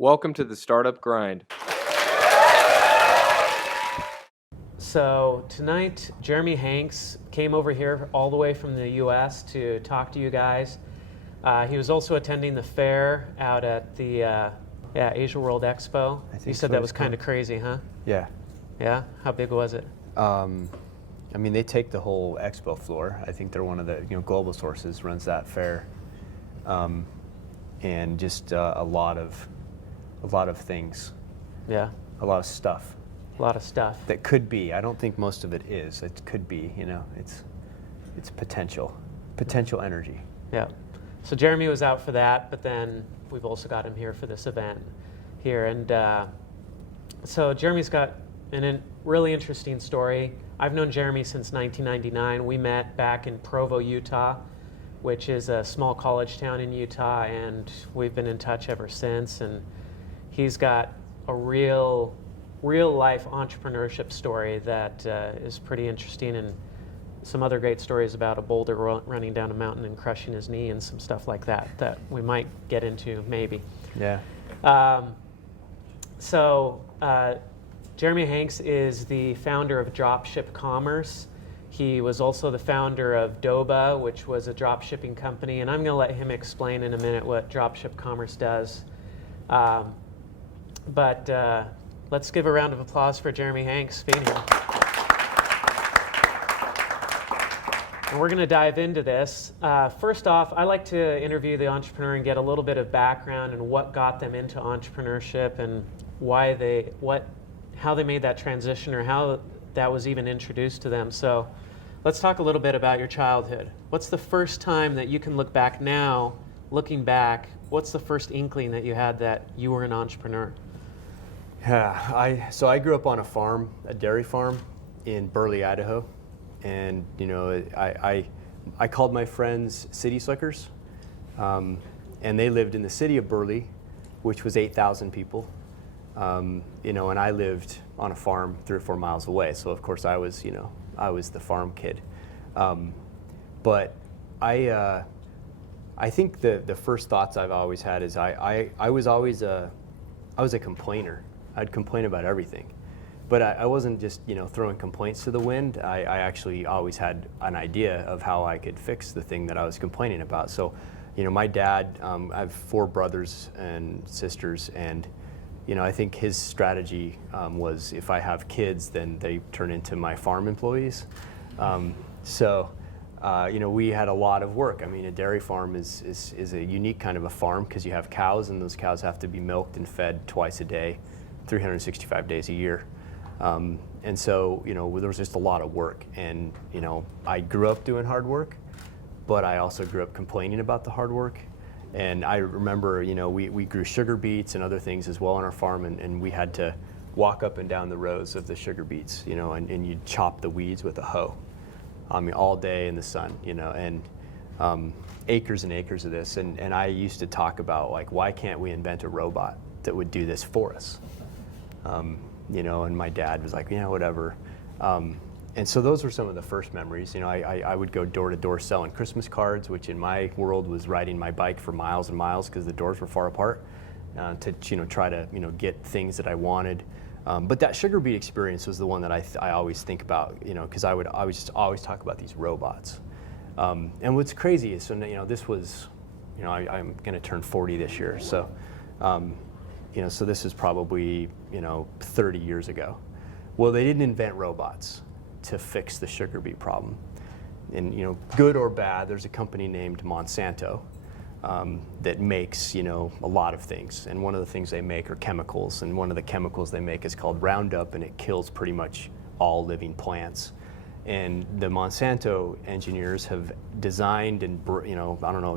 Welcome to the Startup Grind. So tonight, Jeremy Hanks came over here all the way from the US to talk to you guys. He was also attending the fair out at the Asia World Expo. You said that was kind of crazy, huh? Yeah. Yeah? How big was it? I mean, they take the whole expo floor. I think they're one of the global sources runs that fair, and just a lot of things. Yeah. A lot of stuff. A lot of stuff. That could be. I don't think most of it is. It could be. It's potential energy. Yeah. So Jeremy was out for that, but then we've also got him here for this event here, and so Jeremy's got a really interesting story. I've known Jeremy since 1999. We met back in Provo, Utah, which is a small college town in Utah, and we've been in touch ever since. And he's got a real life entrepreneurship story that is pretty interesting, and some other great stories about a boulder running down a mountain and crushing his knee and some stuff like that we might get into maybe. Yeah. Jeremy Hanks is the founder of DropShip Commerce. He was also the founder of Doba, which was a drop shipping company, and I'm going to let him explain in a minute what DropShip Commerce does. But let's give a round of applause for Jeremy Hanks being here. And we're going to dive into this. First off, I like to interview the entrepreneur and get a little bit of background and what got them into entrepreneurship and how they made that transition or how that was even introduced to them. So let's talk a little bit about your childhood. What's the first time that you can look back now, looking back, what's the first inkling that you had that you were an entrepreneur? Yeah, so I grew up on a farm, a dairy farm in Burley, Idaho. And I called my friends city slickers, and they lived in the city of Burley, which was 8,000 people. And I lived on a farm 3 or 4 miles away. So of course I was the farm kid. But I think the first thoughts I've always had is I was a complainer. I'd complain about everything. But I wasn't just throwing complaints to the wind. I actually always had an idea of how I could fix the thing that I was complaining about. So, my dad, I have 4 brothers and sisters, and I think his strategy was if I have kids, then they turn into my farm employees. We had a lot of work. I mean, a dairy farm is a unique kind of a farm because you have cows, and those cows have to be milked and fed twice a day, 365 days a year. And so, there was just a lot of work, and, I grew up doing hard work, but I also grew up complaining about the hard work. And I remember, we grew sugar beets and other things as well on our farm, and we had to walk up and down the rows of the sugar beets, and you'd chop the weeds with a hoe. I mean, all day in the sun, and acres and acres of this. And I used to talk about, like, why can't we invent a robot that would do this for us? And my dad was like, whatever. And so those were some of the first memories. I would go door to door selling Christmas cards, which in my world was riding my bike for miles and miles because the doors were far apart, to try to get things that I wanted. But that sugar beet experience was the one that I always think about, because I would always talk about these robots. And what's crazy is, this was, I'm going to turn 40 this year, so. So this is probably 30 years ago. Well, they didn't invent robots to fix the sugar beet problem. And good or bad, there's a company named Monsanto that makes a lot of things. And one of the things they make are chemicals. And one of the chemicals they make is called Roundup, and it kills pretty much all living plants. And the Monsanto engineers have designed and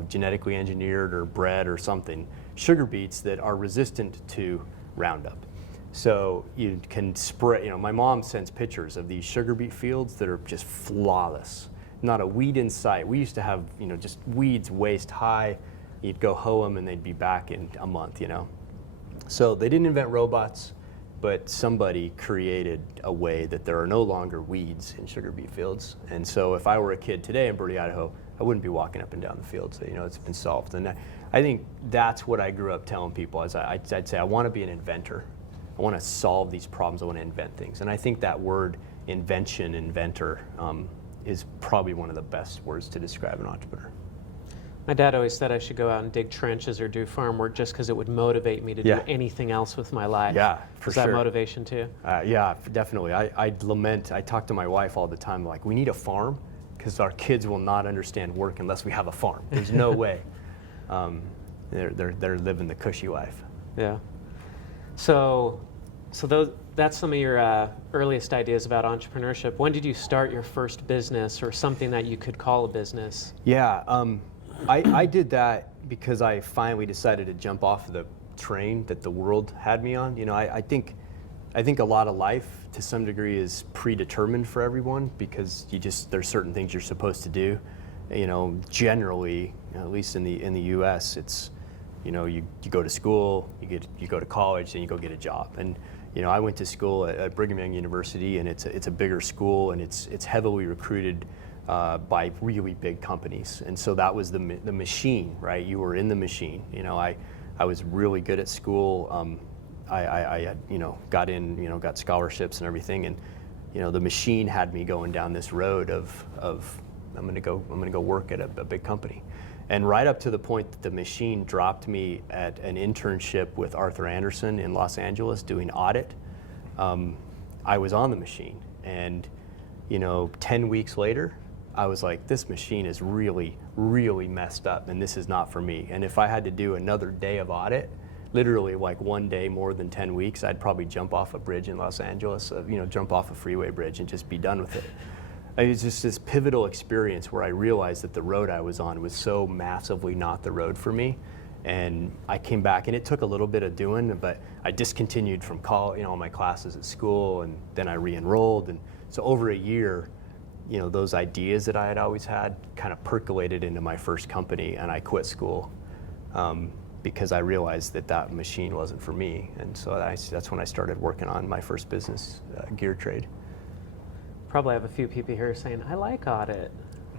genetically engineered or bred or something sugar beets that are resistant to Roundup. So you can spray, my mom sends pictures of these sugar beet fields that are just flawless. Not a weed in sight. We used to have, just weeds waist high. You'd go hoe them and they'd be back in a month, So they didn't invent robots, but somebody created a way that there are no longer weeds in sugar beet fields. And so if I were a kid today in Burley, Idaho, I wouldn't be walking up and down the field. So, it's been solved. And I think that's what I grew up telling people. I'd say I want to be an inventor. I want to solve these problems. I want to invent things. And I think that word invention, inventor, is probably one of the best words to describe an entrepreneur. My dad always said I should go out and dig trenches or do farm work just because it would motivate me to do anything else with my life. Yeah, for Is sure. that motivation too? Yeah, definitely. I talk to my wife all the time, like, we need a farm because our kids will not understand work unless we have a farm. There's no way. They're living the cushy life. Yeah. So that's some of your earliest ideas about entrepreneurship. When did you start your first business or something that you could call a business? Yeah, I did that because I finally decided to jump off the train that the world had me on. You know, I think a lot of life to some degree is predetermined for everyone because there's certain things you're supposed to do. You know, generally, at least in the U.S., it's, you know, you go to school, you go to college, then you go get a job. And you know, I went to school at Brigham Young University, and it's a bigger school, and it's heavily recruited by really big companies. And so that was the machine, right? You were in the machine. You know, I was really good at school. I had, you know, got scholarships and everything, and you know, the machine had me going down this road of I'm gonna go work at a big company. And right up to the point that the machine dropped me at an internship with Arthur Andersen in Los Angeles doing audit, I was on the machine. And you know, 10 weeks later, I was like, this machine is really, really messed up, and this is not for me. And if I had to do another day of audit, literally like one day more than 10 weeks, I'd probably jump off a bridge in Los Angeles, you know, jump off a freeway bridge and just be done with it. It was just this pivotal experience where I realized that the road I was on was so massively not the road for me. And I came back, and it took a little bit of doing, but I discontinued from college, you know, all my classes at school, and then I re-enrolled. And so over a year, you know, those ideas that I had always had kind of percolated into my first company, and I quit school because I realized that machine wasn't for me. And so that's when I started working on my first business, Gear Trade. Probably have a few people here saying, I like audit.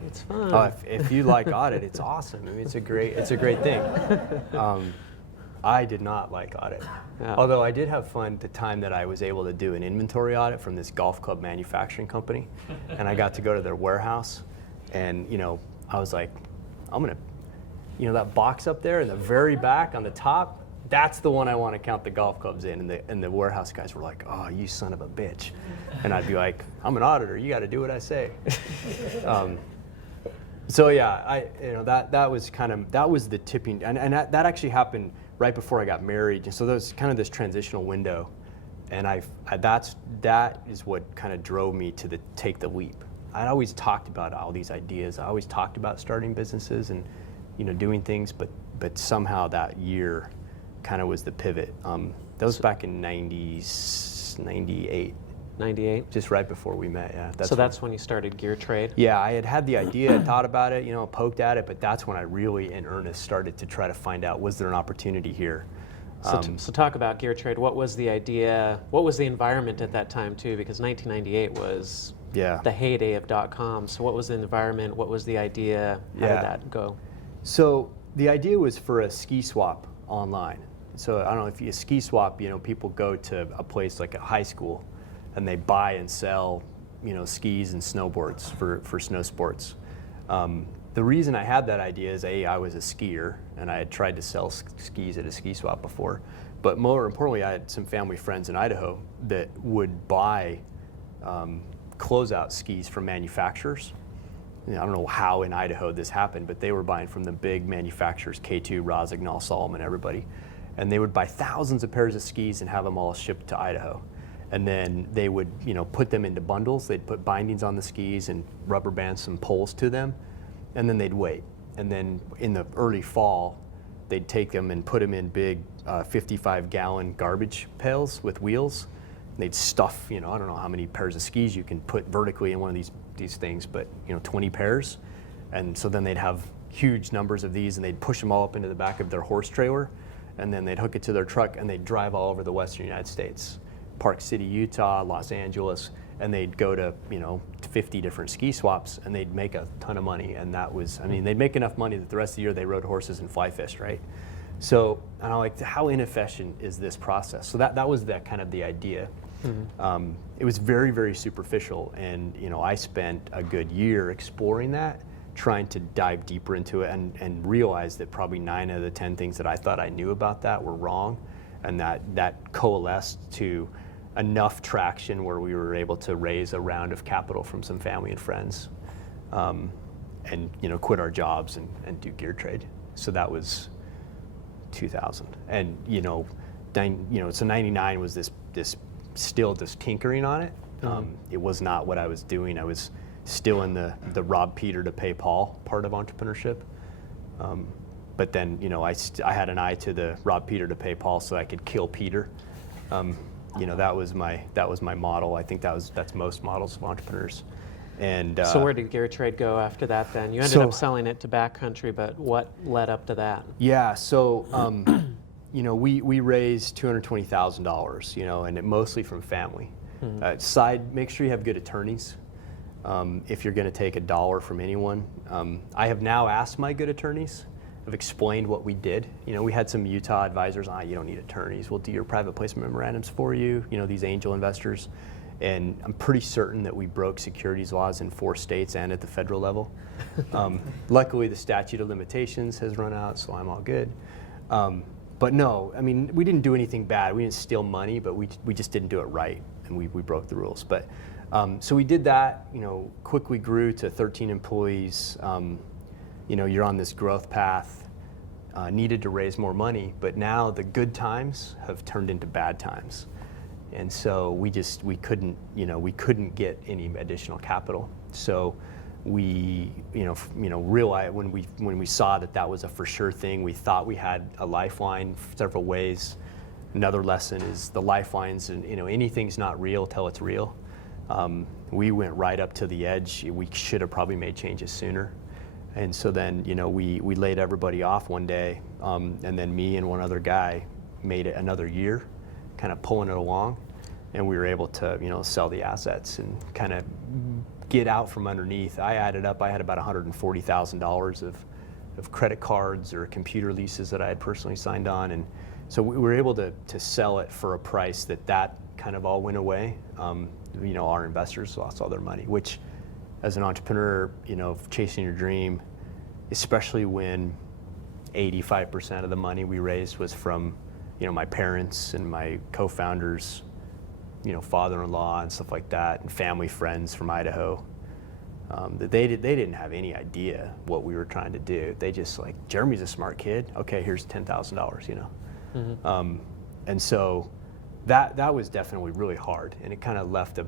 It's fun. Oh, if you like audit, it's awesome. I mean, it's a great thing. I did not like audit. Yeah. Although I did have fun the time that I was able to do an inventory audit from this golf club manufacturing company. And I got to go to their warehouse, and you know, I was like, I'm gonna, you know, that box up there in the very back on the top, that's the one I want to count the golf clubs in. And the warehouse guys were like, oh, you son of a bitch. And I'd be like, I'm an auditor, you got to do what I say. So yeah, that was the tipping, and that actually happened right before I got married. And so there was kind of this transitional window, and that is what kind of drove me to take the leap. I'd always talked about all these ideas. I always talked about starting businesses and, you know, doing things, but somehow that year kind of was the pivot. That was back in 98. 98? Just right before we met, yeah. That's when you started Gear Trade? Yeah, I had the idea, thought about it, you know, poked at it, but that's when I really, in earnest, started to try to find out, was there an opportunity here? So talk about Gear Trade. What was the idea? What was the environment at that time, too? Because 1998 was the heyday of .com. So what was the environment? What was the idea? How did that go? So the idea was for a ski swap online. So I don't know if you ski swap, you know, people go to a place like a high school, and they buy and sell, you know, skis and snowboards for snow sports. The reason I had that idea is I was a skier, and I had tried to sell skis at a ski swap before. But more importantly, I had some family friends in Idaho that would buy closeout skis from manufacturers. You know, I don't know how in Idaho this happened, but they were buying from the big manufacturers, K2, Rosignol, Salomon, everybody. And they would buy thousands of pairs of skis and have them all shipped to Idaho. And then they would, you know, put them into bundles. They'd put bindings on the skis and rubber band some poles to them, and then they'd wait. And then in the early fall, they'd take them and put them in big 55-gallon garbage pails with wheels. And they'd stuff, you know, I don't know how many pairs of skis you can put vertically in one of these things, but you know, 20 pairs. And so then they'd have huge numbers of these, and they'd push them all up into the back of their horse trailer, and then they'd hook it to their truck, and they'd drive all over the western United States. Park City, Utah, Los Angeles, and they'd go to 50 different ski swaps, and they'd make a ton of money. And that was, they'd make enough money that the rest of the year they rode horses and fly fished, right? So, and I'm like, how inefficient is this process? So that was that kind of the idea. It was very, very superficial, and I spent a good year exploring that, trying to dive deeper into it, and realized that probably 9 out of the 10 things that I thought I knew about that were wrong, and that coalesced to enough traction where we were able to raise a round of capital from some family and friends, and quit our jobs and do gear trade. So that was 2000, and so 99 was this still just tinkering on it. It was not what I was doing. I was still in the rob Peter to pay Paul part of entrepreneurship. But then, I had an eye to the rob Peter to pay Paul so I could kill Peter. That was my model. I think that's most models of entrepreneurs. And so where did gear trade go after that then? You ended up selling it to Backcountry, but what led up to that? Yeah, so we raised $220,000, and it mostly from family. Make sure you have good attorneys. If you're going to take $1 from anyone. I have now asked my good attorneys. I've explained what we did. We had some Utah advisors, you don't need attorneys. We'll do your private placement memorandums for you, these angel investors. And I'm pretty certain that we broke securities laws in 4 states and at the federal level. Luckily, the statute of limitations has run out, so I'm all good. But no, we didn't do anything bad. We didn't steal money, but we just didn't do it right, and we broke the rules. But so we did that, quickly grew to 13 employees. You're on this growth path, needed to raise more money, but now the good times have turned into bad times. And so we couldn't get any additional capital. So we, realized when we saw that was a for sure thing, we thought we had a lifeline several ways. Another lesson is the lifelines, and anything's not real till it's real. We went right up to the edge. We should have probably made changes sooner. And so then, we laid everybody off one day, and then me and one other guy made it another year, kind of pulling it along, and we were able to, sell the assets and kind of get out from underneath. I added up, I had about $140,000 of credit cards or computer leases that I had personally signed on, and so we were able to sell it for a price that kind of all went away. Our investors lost all their money, which, as an entrepreneur, chasing your dream, especially when 85% of the money we raised was from, my parents and my co-founders, father-in-law and stuff like that, and family friends from Idaho, that they didn't have any idea what we were trying to do. They just Jeremy's a smart kid. Okay, here's $10,000, and so that was definitely really hard, and it kind of left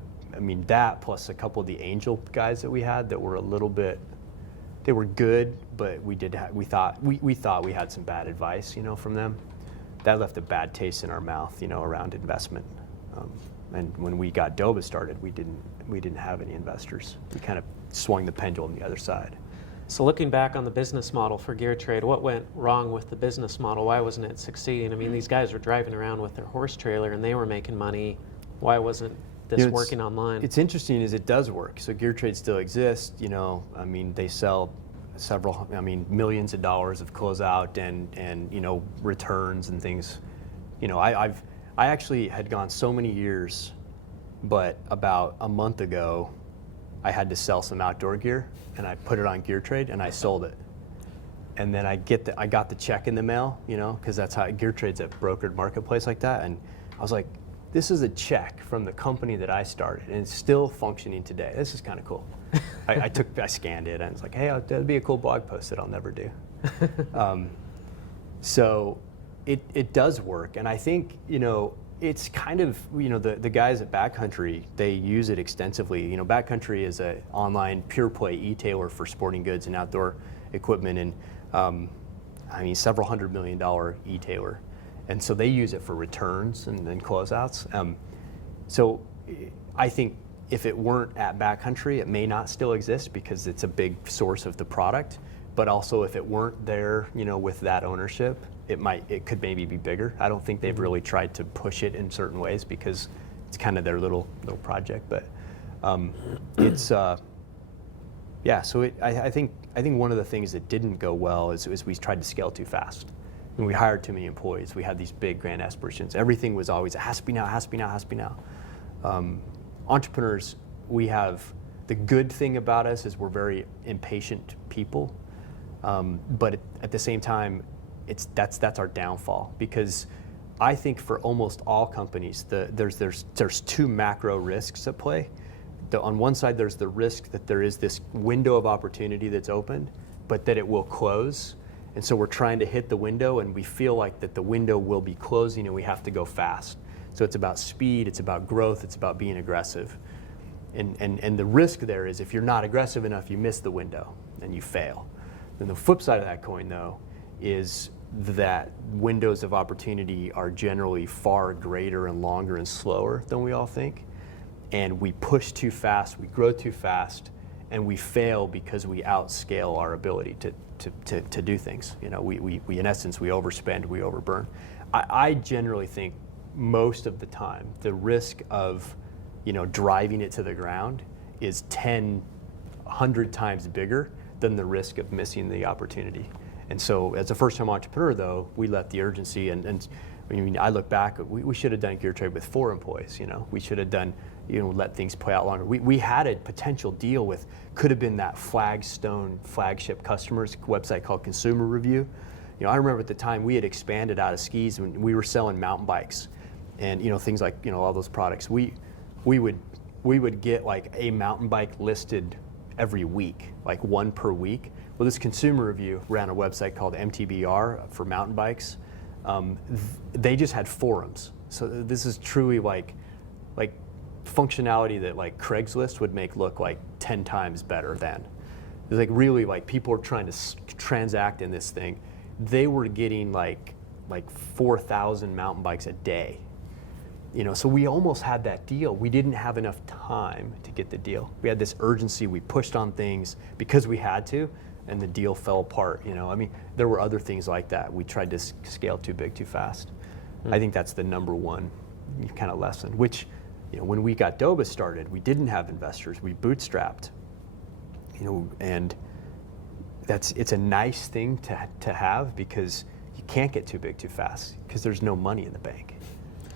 that plus a couple of the angel guys that we had that were a little bit, they were good, but we thought we had some bad advice, from them. That left a bad taste in our mouth, around investment. And when we got Doba started, we didn't have any investors. We kind of swung the pendulum the other side. So looking back on the business model for gear trade, what went wrong with the business model? Why wasn't it succeeding? These guys were driving around with their horse trailer and they were making money. Why wasn't this working online? It's interesting is it does work. So gear trade still exists. They sell several, millions of dollars of closeout and returns and things. I actually had gone so many years, but about a month ago, I had to sell some outdoor gear, and I put it on gear trade and I sold it. And then I got the check in the mail, because that's how gear trade's a brokered marketplace like that. And I was like, this is a check from the company that I started, and it's still functioning today. This is kind of cool. I scanned it, and it's like, hey, that'd be a cool blog post that I'll never do. So it does work, and I think it's kind of the guys at Backcountry, they use it extensively. Backcountry is an online pure play e-tailer for sporting goods and outdoor equipment, and several $100 million e-tailer. And so they use it for returns and closeouts. So I think if it weren't at Backcountry, it may not still exist because it's a big source of the product. But also if it weren't there, with that ownership, it could maybe be bigger. I don't think they've really tried to push it in certain ways because it's kind of their little project. But It's yeah. So I think one of the things that didn't go well is we tried to scale too fast. And we hired too many employees. We had these big grand aspirations. Everything was always, it has to be now, has to be now, has to be now. Entrepreneurs, we have, the good thing about us is we're very impatient people. But at the same time, that's our downfall, because I think for almost all companies, there's two macro risks at play. On one side, there's the risk that there is this window of opportunity that's opened, but that it will close. And so we're trying to hit the window, and we feel like that the window will be closing and we have to go fast. So it's about speed, it's about growth, it's about being aggressive. And the risk there is if you're not aggressive enough, you miss the window and you fail. Then the flip side of that coin, though, is that windows of opportunity are generally far greater and longer and slower than we all think. And we push too fast, we grow too fast, and we fail because we outscale our ability to do things. You know, we in essence, we overspend, we overburn. I generally think most of the time, the risk of, you know, driving it to the ground is 10, 100 times bigger than the risk of missing the opportunity. And so as a first-time entrepreneur, though, we let the urgency, and I mean, I look back, we should have done Gear Trade with 4 employees, you know. We should have done, you know, let things play out longer. We had a potential deal with, could have been that flagship customers website called Consumer Review. You know, I remember at the time we had expanded out of skis when we were selling mountain bikes and, you know, things like, you know, all those products. We would get like a mountain bike listed every week, like one per week. Well, this Consumer Review ran a website called MTBR for mountain bikes. They just had forums. So this is truly like functionality that like Craigslist would make look like 10 times better than. It was like really like people were trying to transact in this thing. They were getting like 4,000 mountain bikes a day. You know, so we almost had that deal. We didn't have enough time to get the deal. We had this urgency. We pushed on things because we had to, and the deal fell apart. You know, I mean, there were other things like that. We tried to scale too big, too fast. I think that's the number one kind of lesson. Which, you know, when we got Doba started, we didn't have investors. We bootstrapped. You know, and it's a nice thing to have, because you can't get too big, too fast, because there's no money in the bank.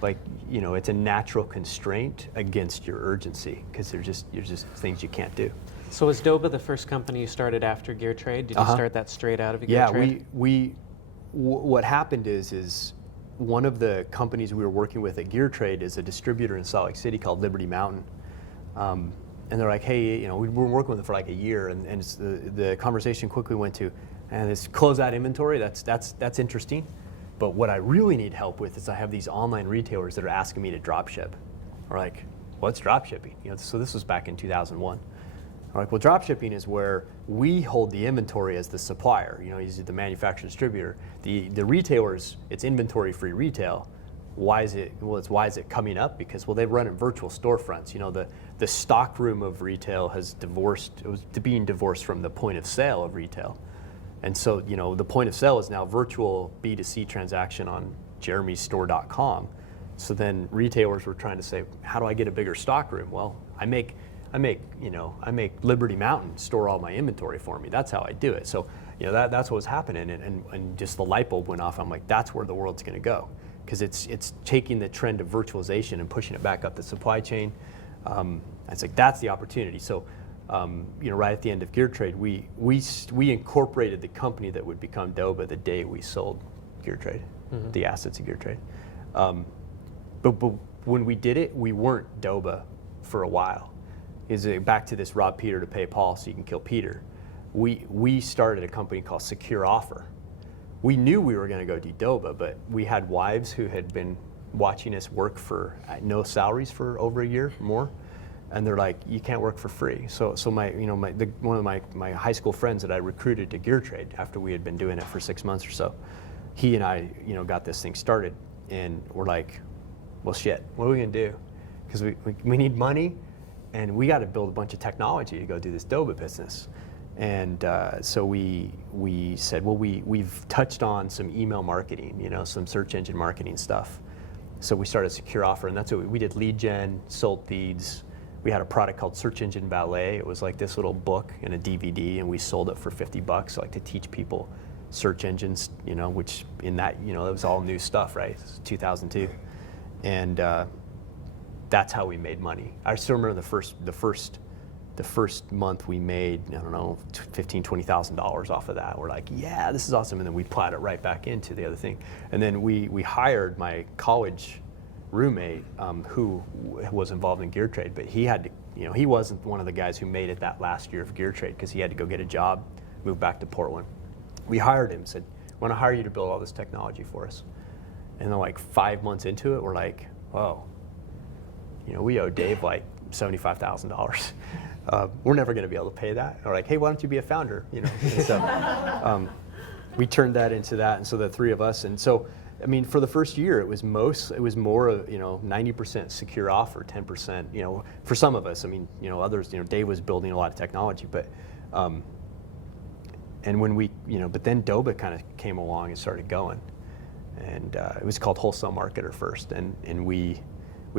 Like, you know, it's a natural constraint against your urgency, because there's just things you can't do. So was Doba the first company you started after Gear Trade? Did you start that straight out of Gear Trade? Yeah, what happened is one of the companies we were working with at Gear Trade is a distributor in Salt Lake City called Liberty Mountain. And they're like, hey, you know, we were working with them for like a year, and the conversation quickly went to, and this closeout inventory, that's interesting. But what I really need help with is I have these online retailers that are asking me to drop ship. We're like, what's drop shipping? You know, so this was back in 2001. We're like, well, drop shipping is where we hold the inventory as the supplier. You know, he's the manufacturer distributor. The retailers, it's inventory-free retail. Why is it? Well, why is it coming up? Because, well, they run in virtual storefronts. You know, the stock room of retail has being divorced from the point of sale of retail. And so, you know, the point of sale is now virtual B2C transaction on jeremystore.com. So then retailers were trying to say, how do I get a bigger stock room? Well, I make Liberty Mountain store all my inventory for me. That's how I do it. So, you know, that's what was happening, and just the light bulb went off. I'm like, that's where the world's going to go, because it's taking the trend of virtualization and pushing it back up the supply chain. It's like, that's the opportunity. So, you know, right at the end of Gear Trade, we incorporated the company that would become Doba the day we sold Gear Trade, the assets of Gear Trade. But when we did it, we weren't Doba for a while. Is it back to this rob Peter to pay Paul so you can kill Peter? We started a company called Secure Offer. We knew we were going to go do Doba, but we had wives who had been watching us work for no salaries for over a year or more. And they're like, you can't work for free. So one of my high school friends that I recruited to Gear Trade after we had been doing it for 6 months or so, he and I, you know, got this thing started, and we're like, well, shit, what are we gonna do? Because we need money, and we got to build a bunch of technology to go do this Doba business. And so we said, well, we've touched on some email marketing, you know, some search engine marketing stuff. So we started Secure Offer, and that's what we did: lead gen, sold leads. we had a product called Search Engine Ballet. It was like this little book and a DVD, and we sold it for $50, like to teach people search engines, which in that, it was all new stuff, right? It was 2002. And that's how we made money. I still remember the first month we made, I don't know, $15,000, $20,000 off of that. We're like, yeah, this is awesome. And then we plowed it right back into the other thing. And then we hired my college roommate who was involved in gear trade, but he had to, he wasn't one of the guys who made it that last year of gear trade because he had to go get a job, move back to Portland. We hired him, said, I want to hire you to build all this technology for us. And then like 5 months into it, we're like, whoa, we owe Dave like $75,000. We're never going to be able to pay that. Or like, hey, why don't you be a founder? And so we turned that into that, and so the three of us. And so, I mean, for the first year, it was more, 90% secure offer, 10%. For some of us, I mean, others. Dave was building a lot of technology, but and when we, but then Doba kind of came along and started going, and it was called Wholesale Marketer first, and we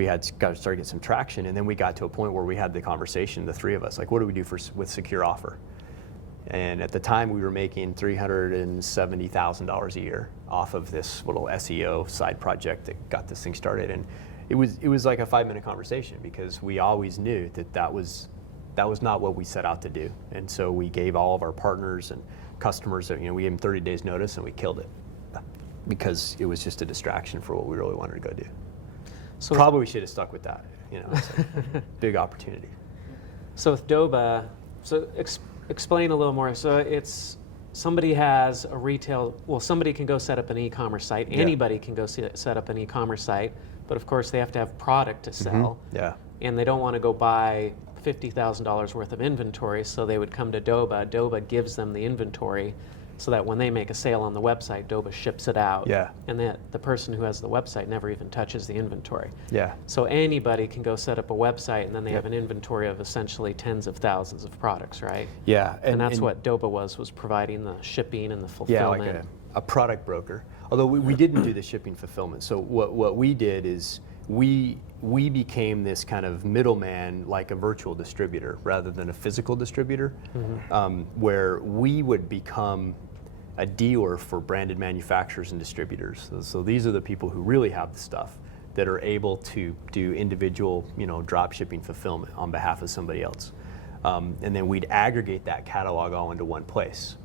had started getting some traction, and then we got to a point where we had the conversation, the three of us, like, what do we do with secure offer? And at the time, we were making $370,000 a year off of this little SEO side project that got this thing started, and it was like a 5-minute conversation because we always knew that was not what we set out to do, and so we gave all of our partners and customers, we gave them 30 days notice, and we killed it because it was just a distraction for what we really wanted to go do. So probably we should have stuck with that. It's a big opportunity. So with Doba, explain a little more. So it's somebody has a somebody can go set up an e-commerce site. Yeah. Anybody can go set up an e-commerce site, but of course they have to have product to sell. Mm-hmm. Yeah. And they don't want to go buy $50,000 worth of inventory, so they would come to Doba. Doba gives them the inventory so that when they make a sale on the website, Doba ships it out. Yeah. And the person who has the website never even touches the inventory. Yeah. So anybody can go set up a website, and then they have an inventory of essentially tens of thousands of products, right? Yeah. And that's what Doba was providing the shipping and the fulfillment. Yeah, like a product broker. Although we didn't do the shipping fulfillment. So what we did is we became this kind of middleman, like a virtual distributor rather than a physical distributor, where we would become a dealer for branded manufacturers and distributors. So these are the people who really have the stuff that are able to do individual, drop shipping fulfillment on behalf of somebody else. And then we'd aggregate that catalog all into one place.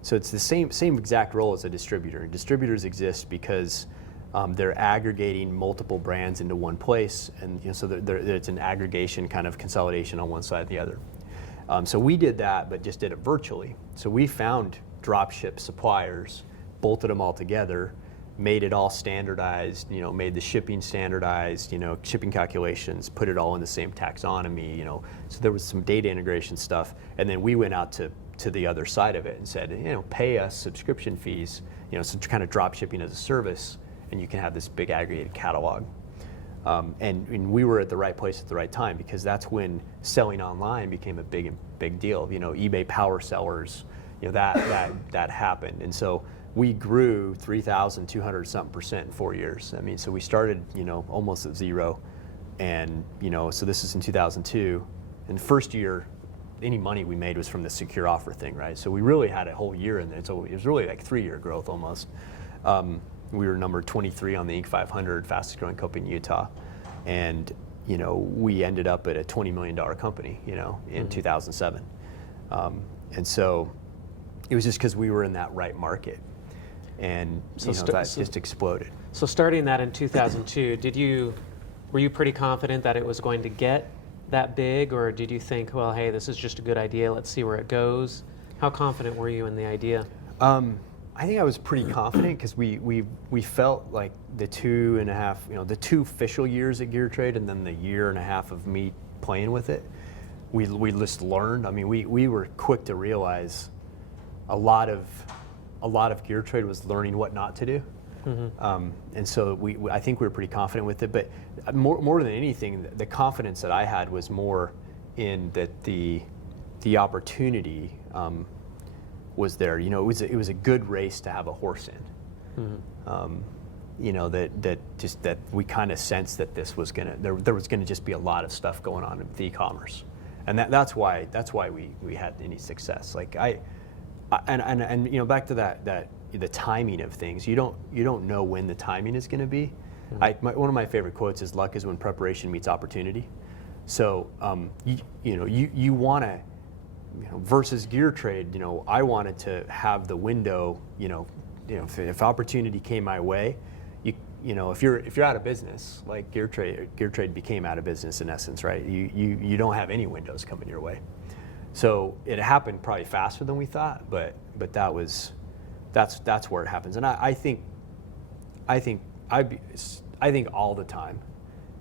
So it's the same exact role as a distributor. Distributors exist because they're aggregating multiple brands into one place, and so it's an aggregation kind of consolidation on one side or the other. So we did that, but just did it virtually. So we found dropship suppliers, bolted them all together, made it all standardized, made the shipping standardized, shipping calculations, put it all in the same taxonomy, so there was some data integration stuff, and then we went out to the other side of it and said, pay us subscription fees, so kind of drop shipping as a service, and you can have this big aggregated catalog. And we were at the right place at the right time because that's when selling online became a big deal. eBay power sellers, that happened, and so we grew 3,200 something percent in 4 years. I mean, so we started almost at zero, and so this is in 2002, and the first year, any money we made was from the secure offer thing, right? So we really had a whole year in there. So it was really like 3-year growth almost. We were number 23 on the Inc. 500, fastest growing company in Utah, and we ended up at a $20 million company, in 2007, and so it was just because we were in that right market, and that just exploded. So starting that in 2002, were you pretty confident that it was going to get that big, or did you think, well, hey, this is just a good idea, let's see where it goes? How confident were you in the idea? I think I was pretty confident because we felt like the 2.5, the 2 official years at Gear Trade, and then the 1.5 years of me playing with it, we just learned. I mean, we were quick to realize a lot of Gear Trade was learning what not to do. Mm-hmm. And so I think we were pretty confident with it, but more than anything, the confidence that I had was more in that the opportunity was there. It was a good race to have a horse in. Mm-hmm. that we kind of sensed that this was there was gonna just be a lot of stuff going on with e-commerce, and that's why we had any success. Like and back to that the timing of things. You don't know when the timing is going to be. One of my favorite quotes is, "Luck is when preparation meets opportunity." So you want to, versus gear trade. I wanted to have the window. If opportunity came my way, if you're out of business, like gear trade became out of business in essence, right? You don't have any windows coming your way. So it happened probably faster than we thought, but that's where it happens. And I think all the time,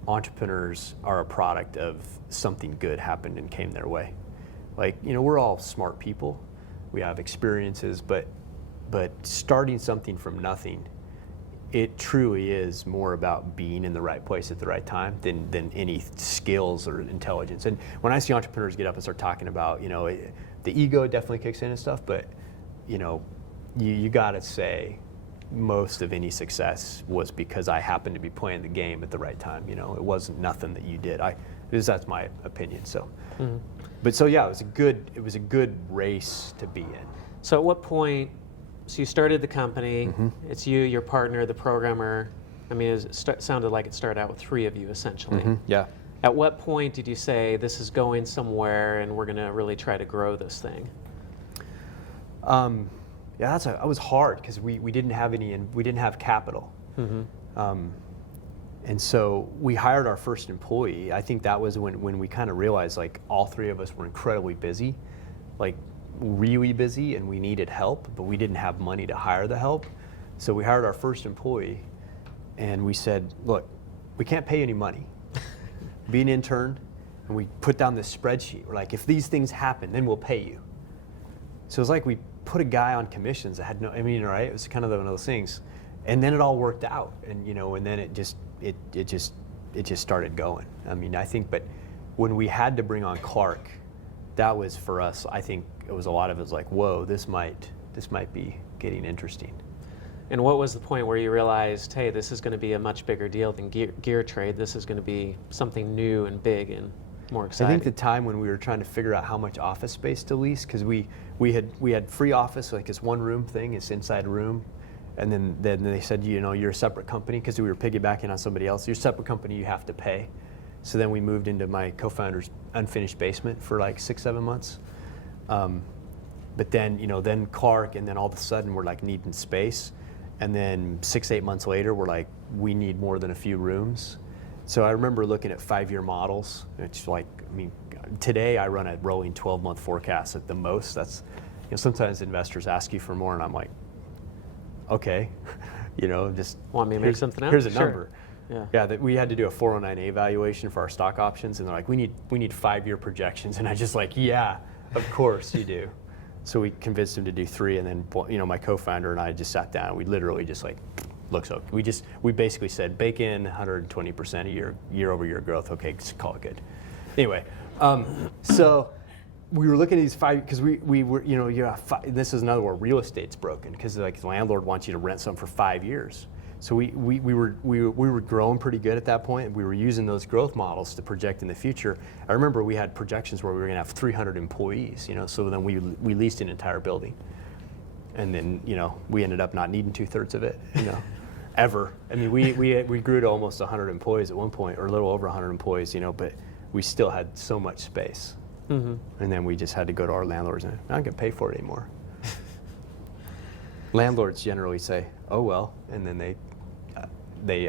entrepreneurs are a product of something good happened and came their way. Like, we're all smart people, we have experiences, but starting something from nothing, it truly is more about being in the right place at the right time than any skills or intelligence. And when I see entrepreneurs get up and start talking about, the ego definitely kicks in and stuff, but you got to say most of any success was because I happened to be playing the game at the right time. It wasn't nothing that you did. That's my opinion. So, but so yeah, it was a good race to be in. So at what point? So you started the company. It's you, your partner, the programmer. I mean, it sounded like it started out with 3 of you essentially. Yeah. At what point did you say this is going somewhere and we're going to really try to grow this thing? Yeah, that was hard because we didn't have we didn't have capital, and so we hired our first employee. I think that was when we kind of realized, like, all 3 of us were incredibly busy, like really busy, and we needed help, but we didn't have money to hire the help. So we hired our first employee, and we said, look, we can't pay any money. Be an intern, and we put down this spreadsheet. We're like, if these things happen, then we'll pay you. So it's like we put a guy on commissions that had right? It was kind of one of those things, and then it all worked out, and and then it just started going. I mean, I think, but when we had to bring on Clark, that was for us. I think it was a lot of it was like, whoa, this might be getting interesting. And what was the point where you realized, hey, this is going to be a much bigger deal than gear trade? This is going to be something new and big and more exciting. I think the time when we were trying to figure out how much office space to lease, because we had free office, like this one room thing, it's inside room, and then they said, you're a separate company, because we were piggybacking on somebody else. You're a separate company, you have to pay. So then we moved into my co-founder's unfinished basement for like 6-7 months. But then then Clark, and then all of a sudden we're like needing space, and then 6-8 months later we're like, we need more than a few rooms. So I remember looking at 5-year models. It's like, today I run a rolling 12-month forecast at the most. That's, sometimes investors ask you for more, and I'm like, okay, just want me to make something up? Here's a Sure. number. Yeah, that we had to do a 409A valuation for our stock options, and they're like, we need 5-year projections, and I just like, yeah, of course you do. So we convinced him to do 3, and then my co-founder and I just sat down, and we literally just like, looks okay. We basically said, bake in 120% a year-over-year growth. Okay, just call it good. Anyway, so we were looking at these 5, because we were, this is another where real estate's broken, because like the landlord wants you to rent something for 5 years. So we were growing pretty good at that point, and we were using those growth models to project in the future. I remember we had projections where we were going to have 300 employees. So then we leased an entire building, and then we ended up not needing 2/3 of it. Ever. I mean, we grew to almost 100 employees at one point, or a little over 100 employees. But we still had so much space, and then we just had to go to our landlords and I'm not going to pay for it anymore. Landlords generally say, "Oh well," and then they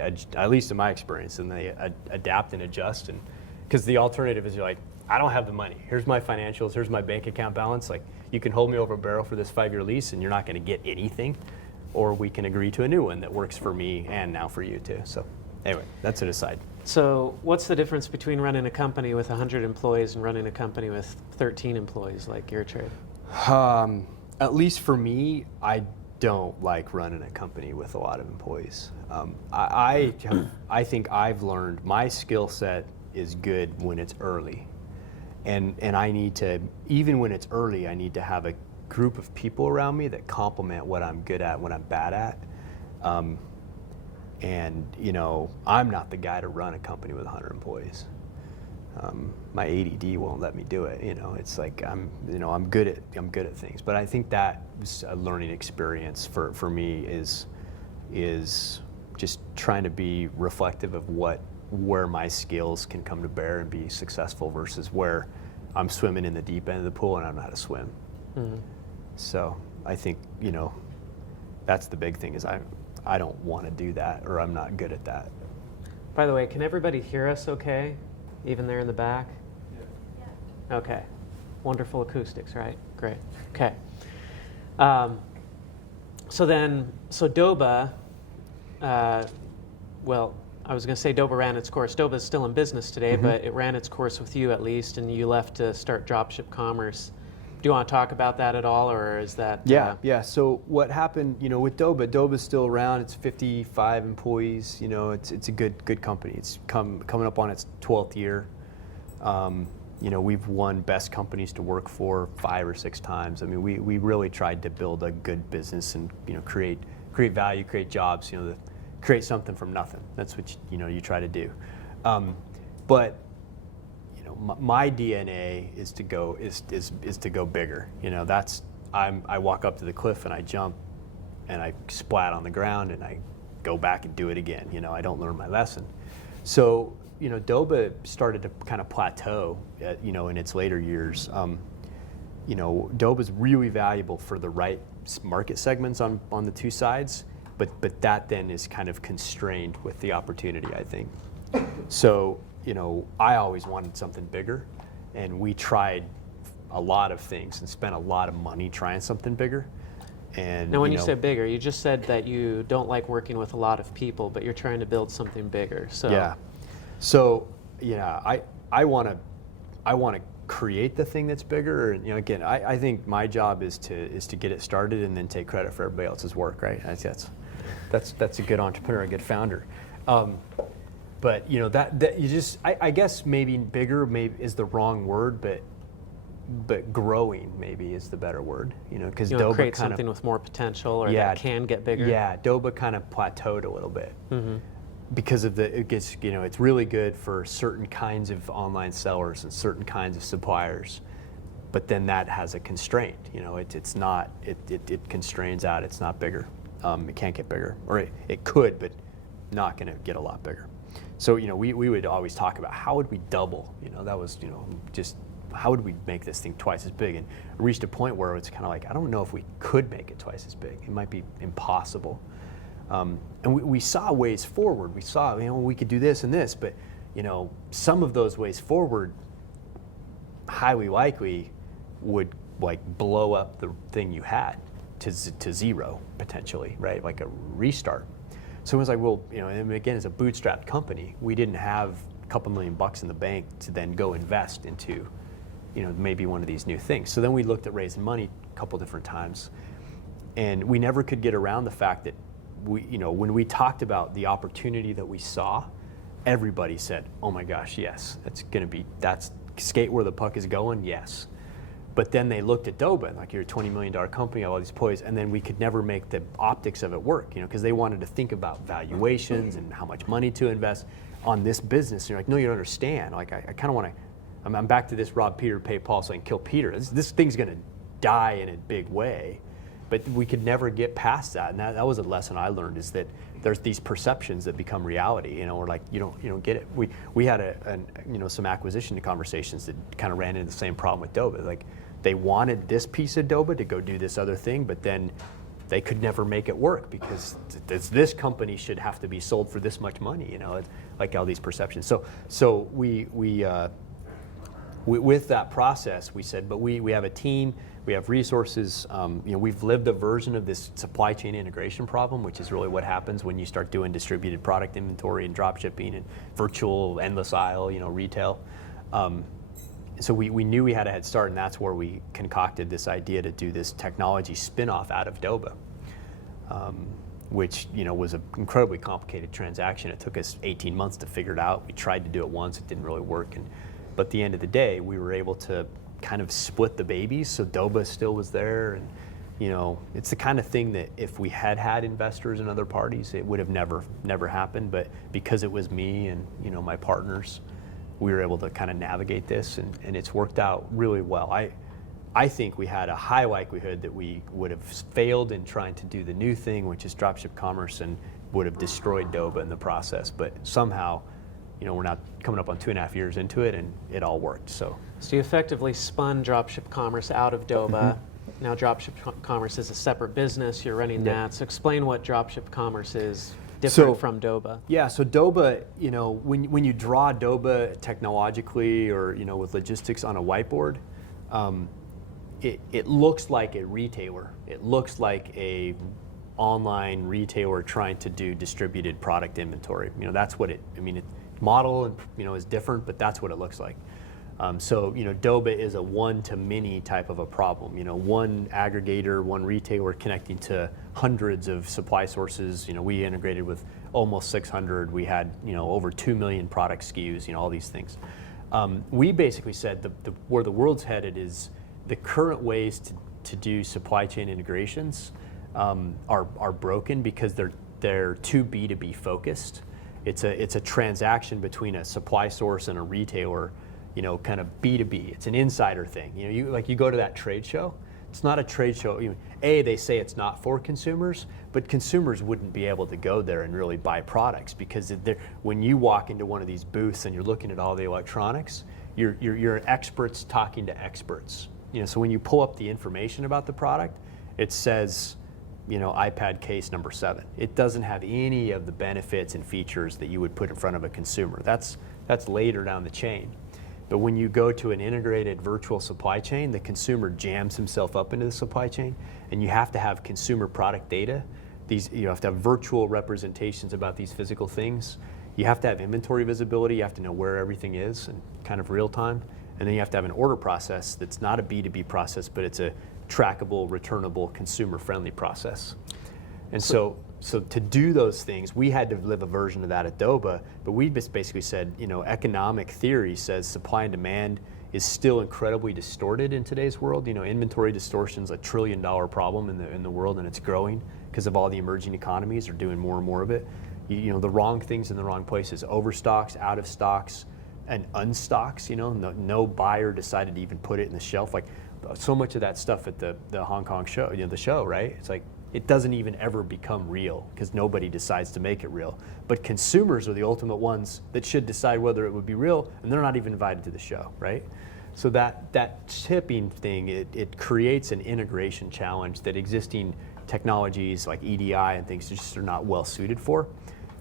at least in my experience, and they adapt and adjust, and because the alternative is you're like, I don't have the money. Here's my financials. Here's my bank account balance. Like, you can hold me over a barrel for this 5-year lease, and you're not going to get anything, or we can agree to a new one that works for me and now for you too. So anyway, that's an aside. So what's the difference between running a company with 100 employees and running a company with 13 employees like Gear Trade? At least for me, I don't like running a company with a lot of employees. I think I've learned my skill set is good when it's early. And I need to, even when it's early, I need to have a group of people around me that complement what I'm good at, what I'm bad at. And I'm not the guy to run a company with 100 employees. My ADD won't let me do it. It's like I'm good at things. But I think that was a learning experience for me is just trying to be reflective of where my skills can come to bear and be successful versus where I'm swimming in the deep end of the pool and I don't know how to swim. Mm-hmm. So I think that's the big thing is I don't want to do that, or I'm not good at that. By the way, can everybody hear us okay? Even there in the back? Yeah. Okay. Wonderful acoustics, right? Great. Okay. So Doba, well, I was going to say Doba ran its course. Doba is still in business today, mm-hmm. but it ran its course with you at least, and you left to start DropShip Commerce. Do you want to talk about that at all, or is that? Yeah. So what happened, with Doba's still around. It's 55 employees. It's a good company. It's coming up on its 12th year. We've won best companies to work for 5 or 6 times. I mean, we really tried to build a good business and create value, create jobs. Create something from nothing. That's what you try to do. But my DNA is to go bigger. I walk up to the cliff and I jump and I splat on the ground and I go back and do it again. I don't learn my lesson. So Doba started to kind of plateau in its later years. Doba's really valuable for the right market segments on the two sides, but that then is kind of constrained with the opportunity, I think. So I always wanted something bigger, and we tried a lot of things and spent a lot of money trying something bigger. And now, when you say bigger, you just said that you don't like working with a lot of people, but you're trying to build something bigger. So yeah. So I want to create the thing that's bigger. And again, I think my job is to get it started and then take credit for everybody else's work. Right? That's a good entrepreneur, a good founder. But that you just I guess maybe bigger is the wrong word, but growing maybe is the better word. Because Doba create something with more potential, or that can get bigger. Yeah, Doba kind of plateaued a little bit because of it's really good for certain kinds of online sellers and certain kinds of suppliers, but then that has a constraint. It's not it constrains out. It's not bigger. It can't get bigger, or it could, but not going to get a lot bigger. So we would always talk about how would we double. That was just how would we make this thing twice as big, and reached a point where it's kind of like I don't know if we could make it twice as big. It might be impossible. And we saw ways forward. We saw we could do this and this, but some of those ways forward highly likely would blow up the thing you had to zero potentially, right? Like a restart. So it was like, well, and again, as a bootstrapped company, we didn't have a couple $1 million in the bank to then go invest into, maybe one of these new things. So then we looked at raising money a couple different times, and we never could get around the fact that when we talked about the opportunity that we saw, everybody said, "Oh my gosh, yes, that's skate where the puck is going, yes." But then they looked at Doba and you're a $20 million company, you have all these employees, and then we could never make the optics of it work, because they wanted to think about valuations and how much money to invest on this business. And you're like, no, you don't understand. I kind of want to, I'm back to this rob Peter, pay Paul so I can kill Peter. This thing's going to die in a big way. But we could never get past that. And that was a lesson I learned, is that there's these perceptions that become reality. We're like, you don't get it. We had some acquisition conversations that kind of ran into the same problem with Doba. Like, they wanted this piece of Doba to go do this other thing, but then they could never make it work because this company should have to be sold for this much money. Like all these perceptions. So we with that process, we said, but we have a team, we have resources. We've lived a version of this supply chain integration problem, which is really what happens when you start doing distributed product inventory and drop shipping and virtual endless aisle, retail. So we knew we had a head start, and that's where we concocted this idea to do this technology spin-off out of Doba, which was an incredibly complicated transaction. It took us 18 months to figure it out. We tried to do it once, it didn't really work, but at the end of the day, we were able to kind of split the babies. So Doba still was there, and it's the kind of thing that if we had investors and other parties, it would have never happened. But because it was me and my partners, we were able to kind of navigate this, and it's worked out really well. I think we had a high likelihood that we would have failed in trying to do the new thing, which is dropship commerce, and would have destroyed Doba in the process. But somehow, we're now coming up on 2.5 years into it, and it all worked. So you effectively spun dropship commerce out of Doba. Now dropship commerce is a separate business. You're running that. So explain what dropship commerce is different from Doba. Yeah, so Doba, when you draw Doba technologically or with logistics on a whiteboard, it looks like a retailer. It looks like a online retailer trying to do distributed product inventory. That's what model is different, but that's what it looks like. Doba is a one-to-many type of a problem. One aggregator, one retailer connecting to hundreds of supply sources. We integrated with almost 600. We had over 2 million product SKUs. All these things. We basically said where the world's headed is the current ways to do supply chain integrations are broken because they're too B2B focused. It's a transaction between a supply source and a retailer. Kind of B2B. It's an insider thing. You go to that trade show. It's not a trade show. They say it's not for consumers, but consumers wouldn't be able to go there and really buy products because when you walk into one of these booths and you're looking at all the electronics, you're experts talking to experts. So when you pull up the information about the product, it says, iPad case number 7. It doesn't have any of the benefits and features that you would put in front of a consumer. That's later down the chain. But when you go to an integrated virtual supply chain, the consumer jams himself up into the supply chain, and you have to have consumer product data. You have to have virtual representations about these physical things. You have to have inventory visibility. You have to know where everything is in kind of real time. And then you have to have an order process that's not a B2B process, but it's a trackable, returnable, consumer-friendly process. And so to do those things, we had to live a version of that at Doba, but we just basically said, economic theory says supply and demand is still incredibly distorted in today's world. Inventory distortion is a $1 trillion problem in the world, and it's growing because of all the emerging economies are doing more and more of it. The wrong things in the wrong places, overstocks, out of stocks, and unstocks. No buyer decided to even put it in the shelf. Like so much of that stuff at the Hong Kong show, the show, right? It's like, it doesn't even ever become real because nobody decides to make it real. But consumers are the ultimate ones that should decide whether it would be real, and they're not even invited to the show, right? So that tipping thing, it creates an integration challenge that existing technologies like EDI and things just are not well suited for.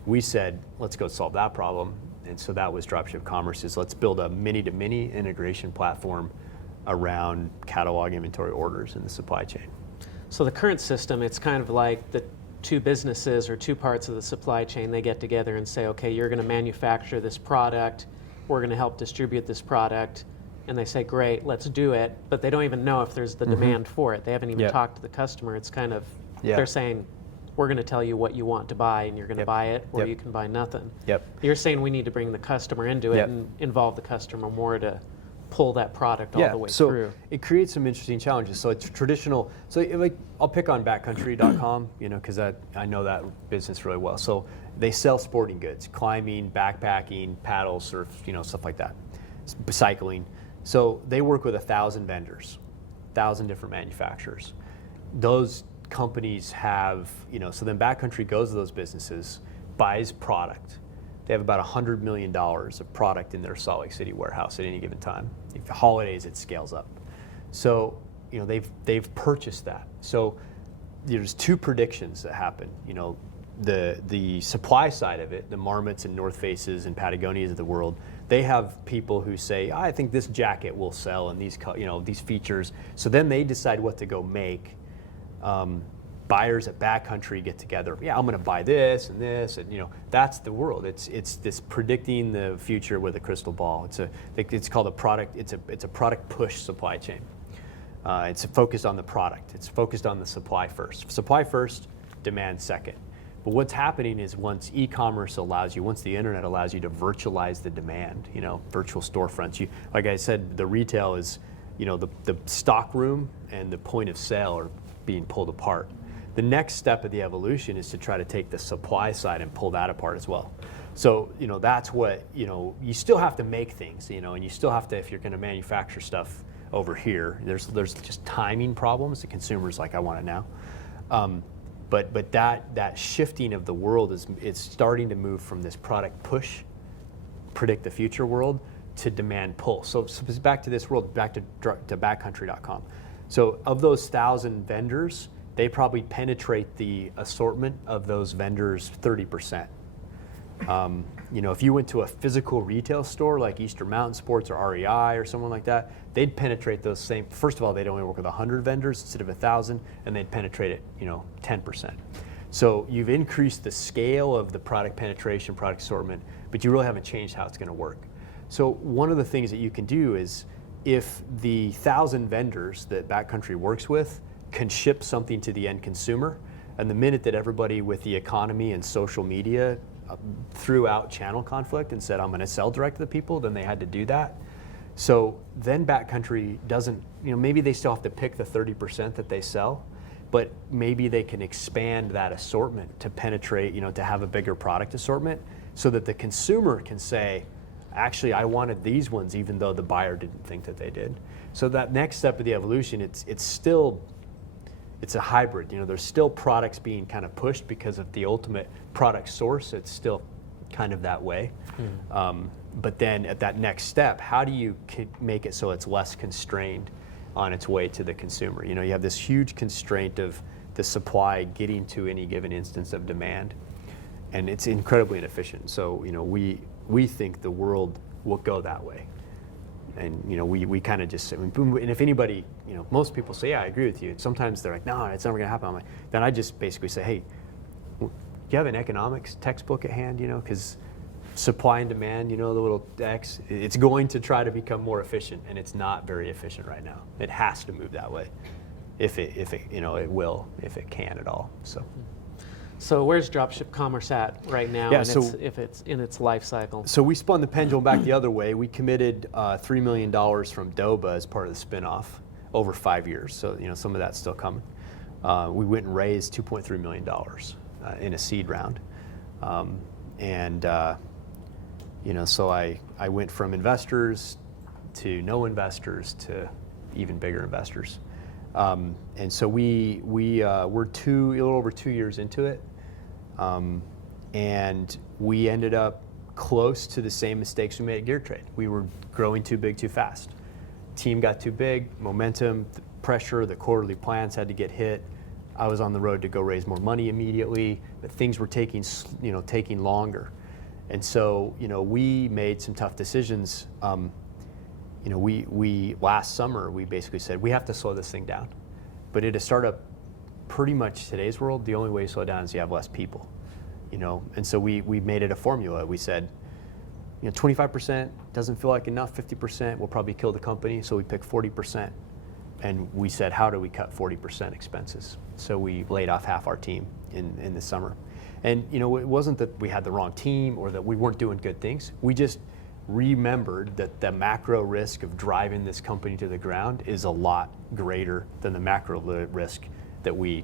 We said, let's go solve that problem. And so that was Dropship Commerce, is let's build a many-to-many integration platform around catalog inventory orders in the supply chain. So the current system, it's kind of like the two businesses or two parts of the supply chain, they get together and say, okay, you're going to manufacture this product, we're going to help distribute this product, and they say, great, let's do it, but they don't even know if there's the demand for it. They haven't even talked to the customer. It's kind of, they're saying, we're going to tell you what you want to buy, and you're going to buy it, or you can buy nothing. You're saying we need to bring the customer into it and involve the customer more to pull that product all the way through. So it creates some interesting challenges. So it's traditional. So like I'll pick on backcountry.com, because I know that business really well. So they sell sporting goods, climbing, backpacking, paddle, surf, stuff like that, cycling. So they work with 1,000 vendors, 1,000 different manufacturers. Those companies have, so then Backcountry goes to those businesses, buys product. They have about $100 million of product in their Salt Lake City warehouse at any given time. If holidays, it scales up. So, they've purchased that. So there's two predictions that happen. The supply side of it, the Marmots and North Faces and Patagonias of the world, they have people who say, I think this jacket will sell and these features. So then they decide what to go make. Buyers at Backcountry get together. Yeah, I'm going to buy this, and that's the world. It's this predicting the future with a crystal ball. It's called a product. It's a product push supply chain. It's focused on the product. It's focused on the supply first. Supply first, demand second. But what's happening is once e-commerce allows you, once the internet allows you to virtualize the demand, virtual storefronts. Like I said, the retail is, the stock room and the point of sale are being pulled apart. The next step of the evolution is to try to take the supply side and pull that apart as well. So, that's what, you still have to make things, and you still have to, if you're going to manufacture stuff over here, there's just timing problems. The consumer's like, I want it now. But that shifting of the world is starting to move from this product push, predict the future world, to demand pull. So back to this world, back to backcountry.com. So of those 1,000 vendors, they probably penetrate the assortment of those vendors 30%. If you went to a physical retail store like Eastern Mountain Sports or REI or someone like that, they'd penetrate those same. First of all, they'd only work with 100 vendors instead of 1,000, and they'd penetrate it, 10%. So you've increased the scale of the product penetration, product assortment, but you really haven't changed how it's going to work. So one of the things that you can do is, if the 1,000 vendors that Backcountry works with can ship something to the end consumer, and the minute that everybody with the economy and social media threw out channel conflict and said, I'm going to sell direct to the people, then they had to do that. So then Backcountry doesn't, maybe they still have to pick the 30% that they sell, but maybe they can expand that assortment to penetrate, to have a bigger product assortment, so that the consumer can say, actually, I wanted these ones, even though the buyer didn't think that they did. So that next step of the evolution, it's a hybrid. There's still products being kind of pushed because of the ultimate product source. It's still kind of that way. But then at that next step, how do you make it so it's less constrained on its way to the consumer? You have this huge constraint of the supply getting to any given instance of demand, and it's incredibly inefficient. So we think the world will go that way. And we kind of just say, and if anybody, most people say, yeah, I agree with you. Sometimes they're like, no, it's never going to happen. I'm like, then I just basically say, hey, do you have an economics textbook at hand? Because supply and demand, the little X, it's going to try to become more efficient, and it's not very efficient right now. It has to move that way, if it it will, if it can at all. So where's dropship commerce at right now, if it's in its life cycle? So we spun the pendulum back the other way. We committed $3 million from Doba as part of the spinoff over 5 years. So some of that's still coming. We went and raised $2.3 million in a seed round, so I went from investors to no investors to even bigger investors. And so we're a little over 2 years into it. And we ended up close to the same mistakes we made at Gear Trade. We were growing too big too fast. Team got too big, momentum, the pressure, the quarterly plans had to get hit. I was on the road to go raise more money immediately, but things were taking longer. And so, we made some tough decisions. We last summer, we basically said, we have to slow this thing down. But at a startup, pretty much today's world, the only way to slow down is you have less people, And so we made it a formula. We said, 25% doesn't feel like enough, 50% will probably kill the company, so we picked 40%. And we said, how do we cut 40% expenses? So we laid off half our team in the summer. And it wasn't that we had the wrong team or that we weren't doing good things. We just remembered that the macro risk of driving this company to the ground is a lot greater than the macro risk that we,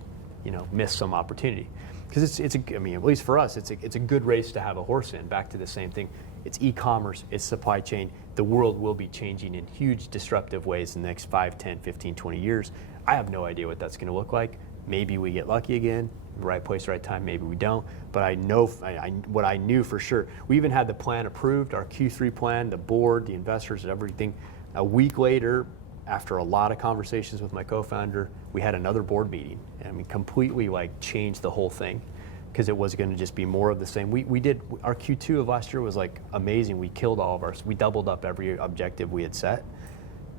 miss some opportunity. Because at least for us, it's a good race to have a horse in. Back to the same thing. It's e-commerce, it's supply chain. The world will be changing in huge disruptive ways in the next 5, 10, 15, 20 years. I have no idea what that's going to look like. Maybe we get lucky again, right place, right time. Maybe we don't. But I know what I knew for sure. We even had the plan approved, our Q3 plan, the board, the investors, and everything. A week later, after a lot of conversations with my co-founder, we had another board meeting, and we completely changed the whole thing, because it was going to just be more of the same. We did, our Q2 of last year was amazing. We killed all of ours. We doubled up every objective we had set,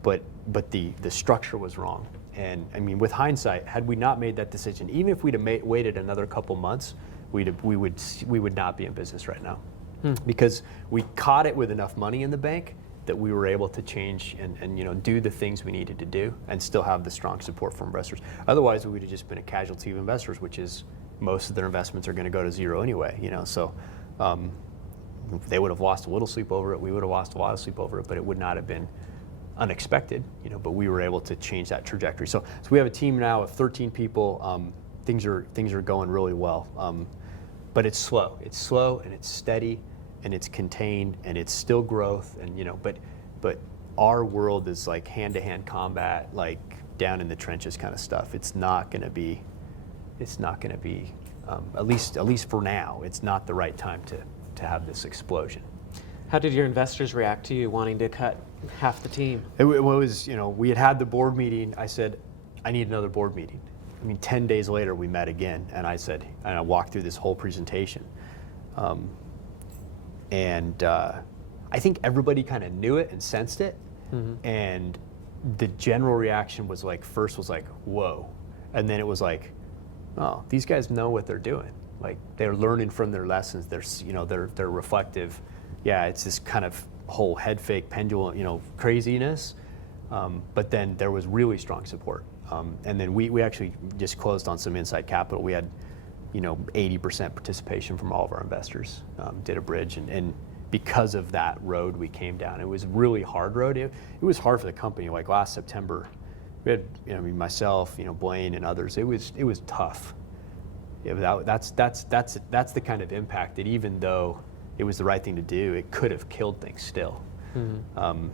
but the structure was wrong. And with hindsight, had we not made that decision, even if we'd have waited another couple months, we would not be in business right now, because we caught it with enough money in the bank that we were able to change and do the things we needed to do and still have the strong support from investors. Otherwise, we would have just been a casualty of investors, which is most of their investments are going to go to zero anyway. So they would have lost a little sleep over it. We would have lost a lot of sleep over it, but it would not have been unexpected, but we were able to change that trajectory. So we have a team now of 13 people. Things are going really well, but it's slow. It's slow and it's steady and it's contained and it's still growth. And but our world is like hand-to-hand combat, like down in the trenches kind of stuff. It's not going to be at least for now. It's not the right time to have this explosion. How did your investors react to you wanting to cut half the team? It was, we had the board meeting. I said, I need another board meeting. 10 days later, we met again, and I walked through this whole presentation. I think everybody kind of knew it and sensed it. Mm-hmm. And the general reaction was first was whoa. And then it was oh, these guys know what they're doing. They're learning from their lessons. They're reflective. Yeah, it's this kind of whole head fake pendulum, craziness. But then there was really strong support. And then we actually just closed on some inside capital. We had, 80% participation from all of our investors. Did a bridge, and because of that road we came down. It was a really hard road. It was hard for the company. Last September, we had, myself, Blaine and others. It was tough. Yeah, that's the kind of impact that even though it was the right thing to do, it could have killed things still. Mm-hmm.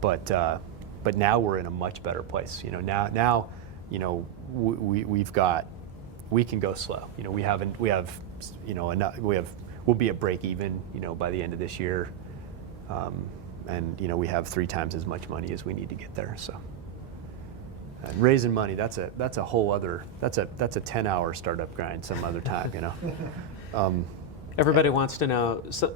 But now we're in a much better place. Now, we can go slow. We'll be at break even, by the end of this year, and we have 3 times as much money as we need to get there. So, and raising money, that's a whole other, that's a 10-hour startup grind some other time. Everybody wants to know so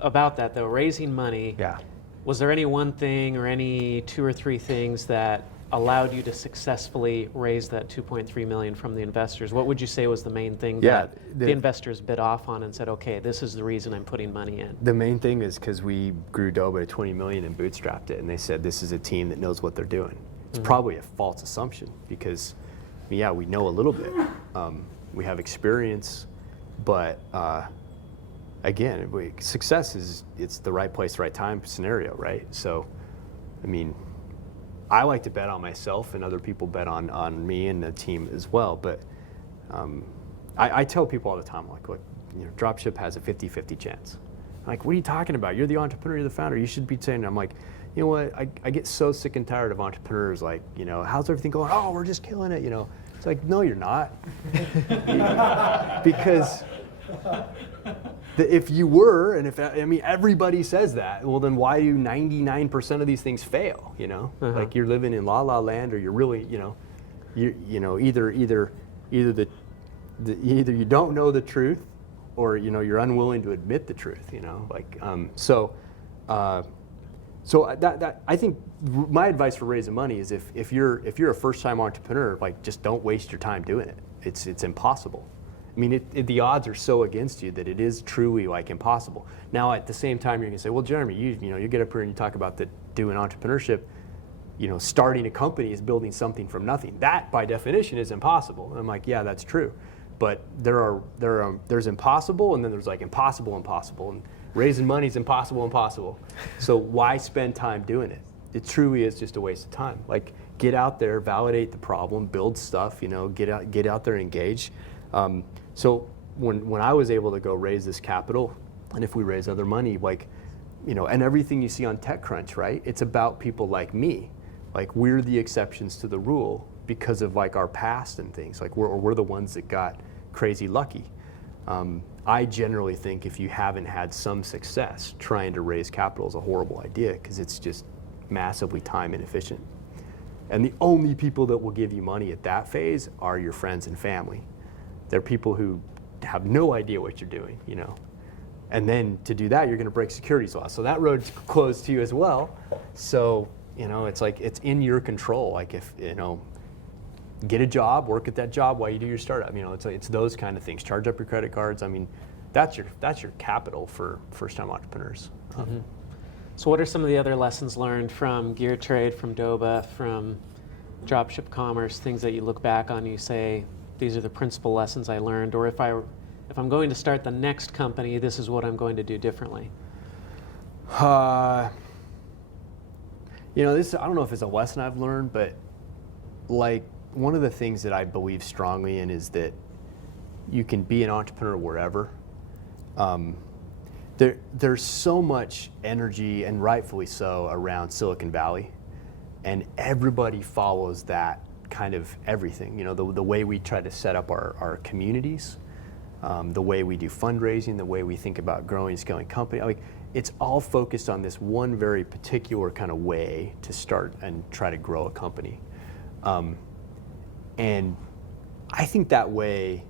about that though. Raising money. Yeah. Was there any one thing or any 2 or 3 things that allowed you to successfully raise that $2.3 million from the investors? What would you say was the main thing that the investors bid off on and said, okay, this is the reason I'm putting money in? The main thing is because we grew Doba to $20 million and bootstrapped it, and they said this is a team that knows what they're doing. It's mm-hmm. probably a false assumption because, we know a little bit. We have experience, but again, success it's the right place, right time scenario, right? So, I like to bet on myself, and other people bet on me and the team as well. But I tell people all the time, look, DropShip has a 50-50 chance. What are you talking about? You're the entrepreneur, you're the founder. You should be saying, I'm like, you know what? I get so sick and tired of entrepreneurs how's everything going? Oh, we're just killing it. It's no, you're not. Because if you were, and everybody says that, well, then why do 99% of these things fail? Uh-huh. You're living in la la land, or you're really, either you don't know the truth, or you're unwilling to admit the truth. So that I think my advice for raising money is if you're a first-time entrepreneur, just don't waste your time doing it. It's impossible. The odds are so against you that it is truly impossible. Now, at the same time, you're gonna say, well, Jeremy, you get up here and you talk about doing entrepreneurship. Starting a company is building something from nothing. That, by definition, is impossible. And I'm yeah, that's true. But there's impossible, and then there's impossible, and raising money is impossible. So why spend time doing it? It truly is just a waste of time. Get out there, validate the problem, build stuff. Get out there and engage. So when I was able to go raise this capital, and if we raise other money, and everything you see on TechCrunch, right? It's about people like me. We're the exceptions to the rule because of our past and things. We're the ones that got crazy lucky. I generally think if you haven't had some success, trying to raise capital is a horrible idea because it's just massively time inefficient. And the only people that will give you money at that phase are your friends and family. They're people who have no idea what you're doing, And then to do that, you're going to break securities laws. So that road's closed to you as well. So, it's in your control. If, get a job, work at that job while you do your startup. It's those kind of things. Charge up your credit cards. That's your capital for first-time entrepreneurs. Mm-hmm. So what are some of the other lessons learned from Gear Trade, from Doba, from Dropship Commerce, things that you look back on and you say, these are the principal lessons I learned, or if I'm going to start the next company, this is what I'm going to do differently? this, I don't know if it's a lesson I've learned, but like one of the things that I believe strongly in is that you can be an entrepreneur wherever. There's so much energy, and rightfully so, around Silicon Valley, and everybody follows that kind of everything. The way we try to set up our communities, the way we do fundraising, the way we think about growing and scaling company. Like, it's all focused on this one very particular kind of way to start and try to grow a company. And I think that way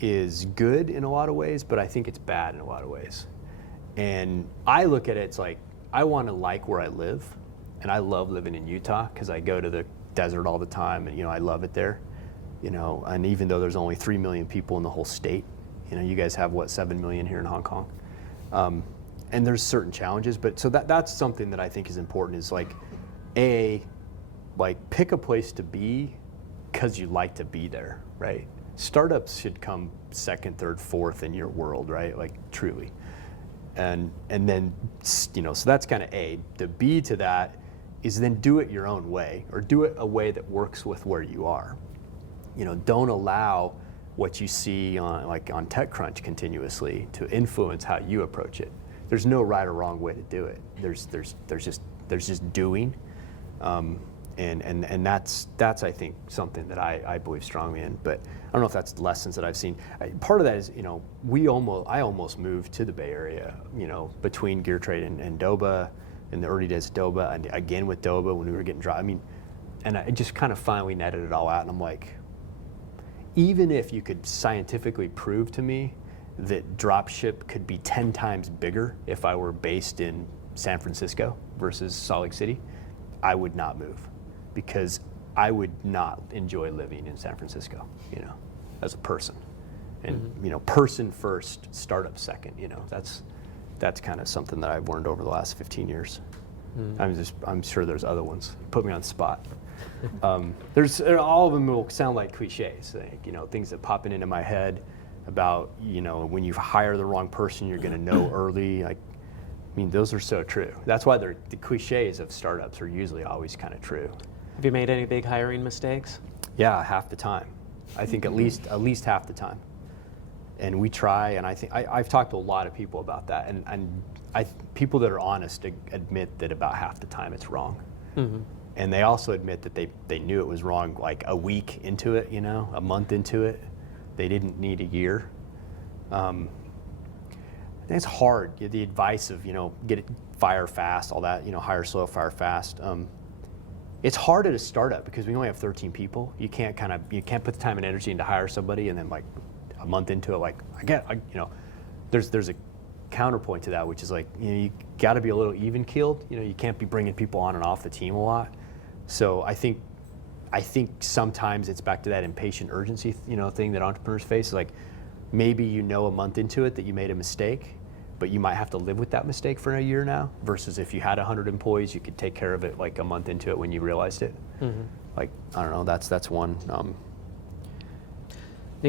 is good in a lot of ways, but I think it's bad in a lot of ways. And I look at it, it's like, I want to like where I live, and I love living in Utah because I go to the desert all the time, and I love it there. And even though there's only 3 million people in the whole state, you guys have 7 million here in Hong Kong, and there's certain challenges. But so that's something that I think is important. Is like, pick a place to be because you like to be there, right? Startups should come second, third, fourth in your world, right? Like, truly. And then so that's kind of A. The B to that is then do it your own way, or do it a way that works with where you are. Don't allow what you see on TechCrunch continuously to influence how you approach it. There's no right or wrong way to do it. There's just doing, and that's I think something that I believe strongly in. But I don't know if that's lessons that I've seen. Part of that is I almost moved to the Bay Area, between Gear Trade and Doba, in the early days of Doba, and again with Doba when we were getting dry. And I just kind of finally netted it all out, and I'm like, even if you could scientifically prove to me that DropShip could be 10 times bigger if I were based in San Francisco versus Salt Lake City, I would not move, because I would not enjoy living in San Francisco, as a person. And person first, startup second. That's kind of something that I've learned over the last 15 years. I'm sure there's other ones. Put me on the spot. All of them will sound like cliches, things that pop into my head about, when you hire the wrong person, you're going to know early. Those are so true. That's why the cliches of startups are usually always kind of true. Have you made any big hiring mistakes? Yeah, half the time. I think at least half the time. And we try, and I think I've talked to a lot of people about that, and people that are honest admit that about half the time it's wrong. Mm-hmm. And they also admit that they knew it was wrong like a week into it, a month into it. They didn't need a year. I think it's hard. The advice of fire fast, all that, hire slow, fire fast. It's hard at a startup because we only have 13 people. You can't put the time and energy into hire somebody, and then like a month into it, there's a counterpoint to that, which is you got to be a little even keeled. You can't be bringing people on and off the team a lot. So I think sometimes it's back to that impatient urgency, thing that entrepreneurs face. Like, maybe a month into it that you made a mistake, but you might have to live with that mistake for a year now. Versus if you had 100 employees, you could take care of it like a month into it when you realized it. Mm-hmm. I don't know. That's one. Now,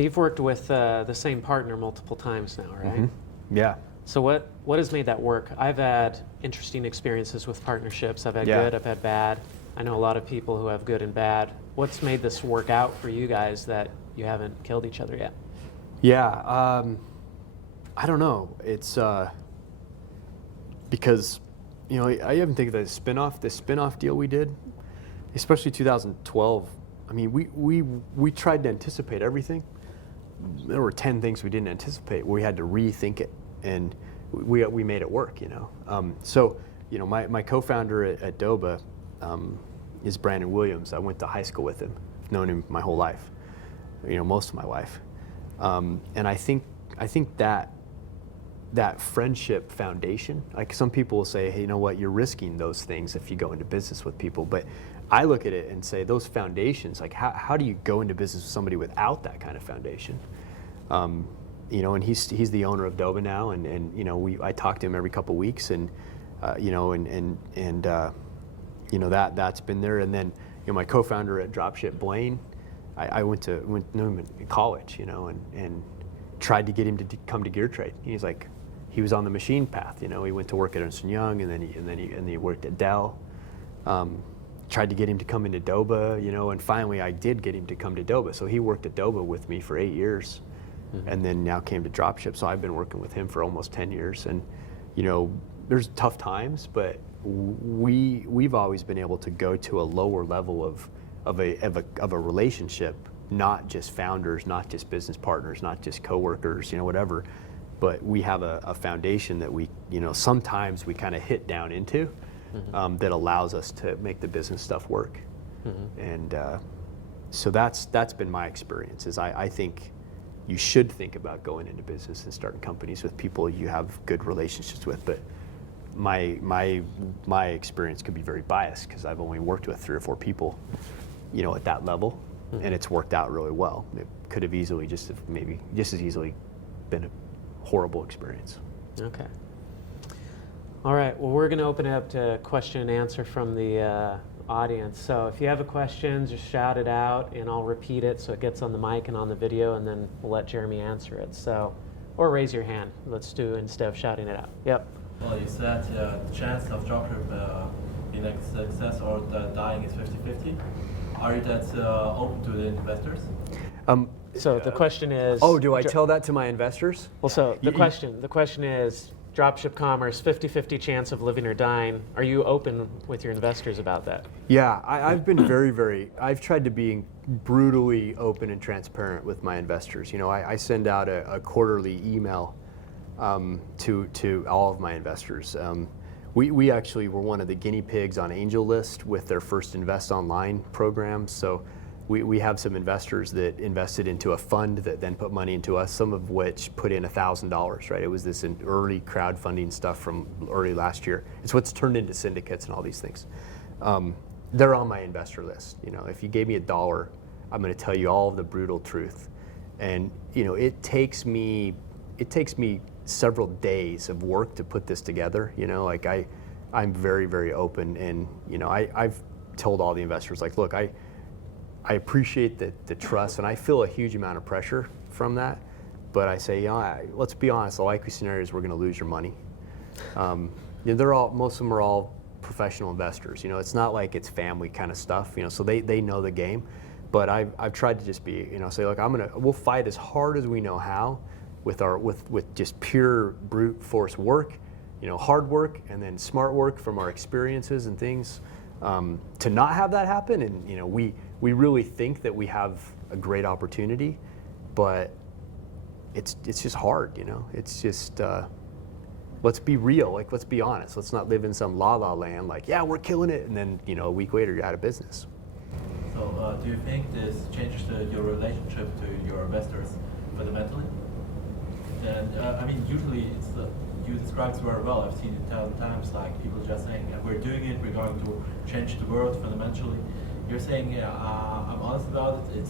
you've worked with the same partner multiple times now, right? Mm-hmm. Yeah. So what has made that work? I've had interesting experiences with partnerships. I've had good, I've had bad. I know a lot of people who have good and bad. What's made this work out for you guys that you haven't killed each other yet? Yeah, I don't know. It's because, I even think that the spin-off deal we did, especially 2012, we tried to anticipate everything. There were 10 things we didn't anticipate. We had to rethink it, and we made it work, So, my co-founder at Doba is Brandon Williams. I went to high school with him. I've known him my whole life, most of my life. And I think that friendship foundation, like some people will say, hey, you know what, you're risking those things if you go into business with people. But I look at it and say those foundations, like how do you go into business with somebody without that kind of foundation? And he's the owner of Doba now, and I talk to him every couple of weeks, and that's been there. And then my co-founder at DropShip, Blaine, I went to him in college, and tried to get him to come to Gear Trade. He was on the machine path, he went to work at Ernst & Young, and then he worked at Dell, Tried to get him to come into Doba, and finally I did get him to come to Doba. So he worked at Doba with me for 8 years, and then now came to DropShip. So I've been working with him for almost 10 years. And, there's tough times, but we've always been able to go to a lower level of a relationship, not just founders, not just business partners, not just coworkers, whatever. But we have a foundation that we, sometimes we kind of hit down into, that allows us to make the business stuff work. And so that's been my experience. Is I think you should think about going into business and starting companies with people you have good relationships with. But my experience could be very biased because I've only worked with 3 or 4 people, at that level, and it's worked out really well. It could have easily just as easily been a horrible experience. Okay. All right. Well, we're going to open it up to question and answer from the audience. So if you have a question, just shout it out, and I'll repeat it so it gets on the mic and on the video, and then we'll let Jeremy answer it. So, or raise your hand. Let's do instead of shouting it out. Yep. Well, you said the chance of DropShip being a success or dying is 50-50. Are you that open to the investors? So the question is. Oh, do I tell that to my investors? Well, so the question is, dropship commerce, 50-50 chance of living or dying. Are you open with your investors about that? Yeah, I've been I've tried to be brutally open and transparent with my investors. I send out a quarterly email to all of my investors. We actually were one of the guinea pigs on Angel List with their first Invest Online program. So we have some investors that invested into a fund that then put money into us, some of which put in $1,000, right? It was this early crowdfunding stuff from early last year. It's what's turned into syndicates and all these things. They're on my investor list. If you gave me $1, I'm going to tell you all of the brutal truth. And, it takes me several days of work to put this together. I'm very, very open. And, I've told all the investors, look, I appreciate the trust, and I feel a huge amount of pressure from that. But I say, let's be honest. The likely scenario is we're going to lose your money. Most of them are all professional investors. It's not like it's family kind of stuff. So they know the game. But I've tried to just be, say, look, we'll fight as hard as we know how, with just pure brute force work, hard work, and then smart work from our experiences and things. To not have that happen, and we really think that we have a great opportunity, but it's just hard. It's just let's be real. Let's be honest. Let's not live in some la-la land. We're killing it, and then a week later you're out of business. So do you think this changes your relationship to your investors fundamentally? And usually it's you describe it very well. I've seen it 1,000 times, people just saying, we're doing it, we're going to change the world fundamentally. You're saying, I'm honest about it.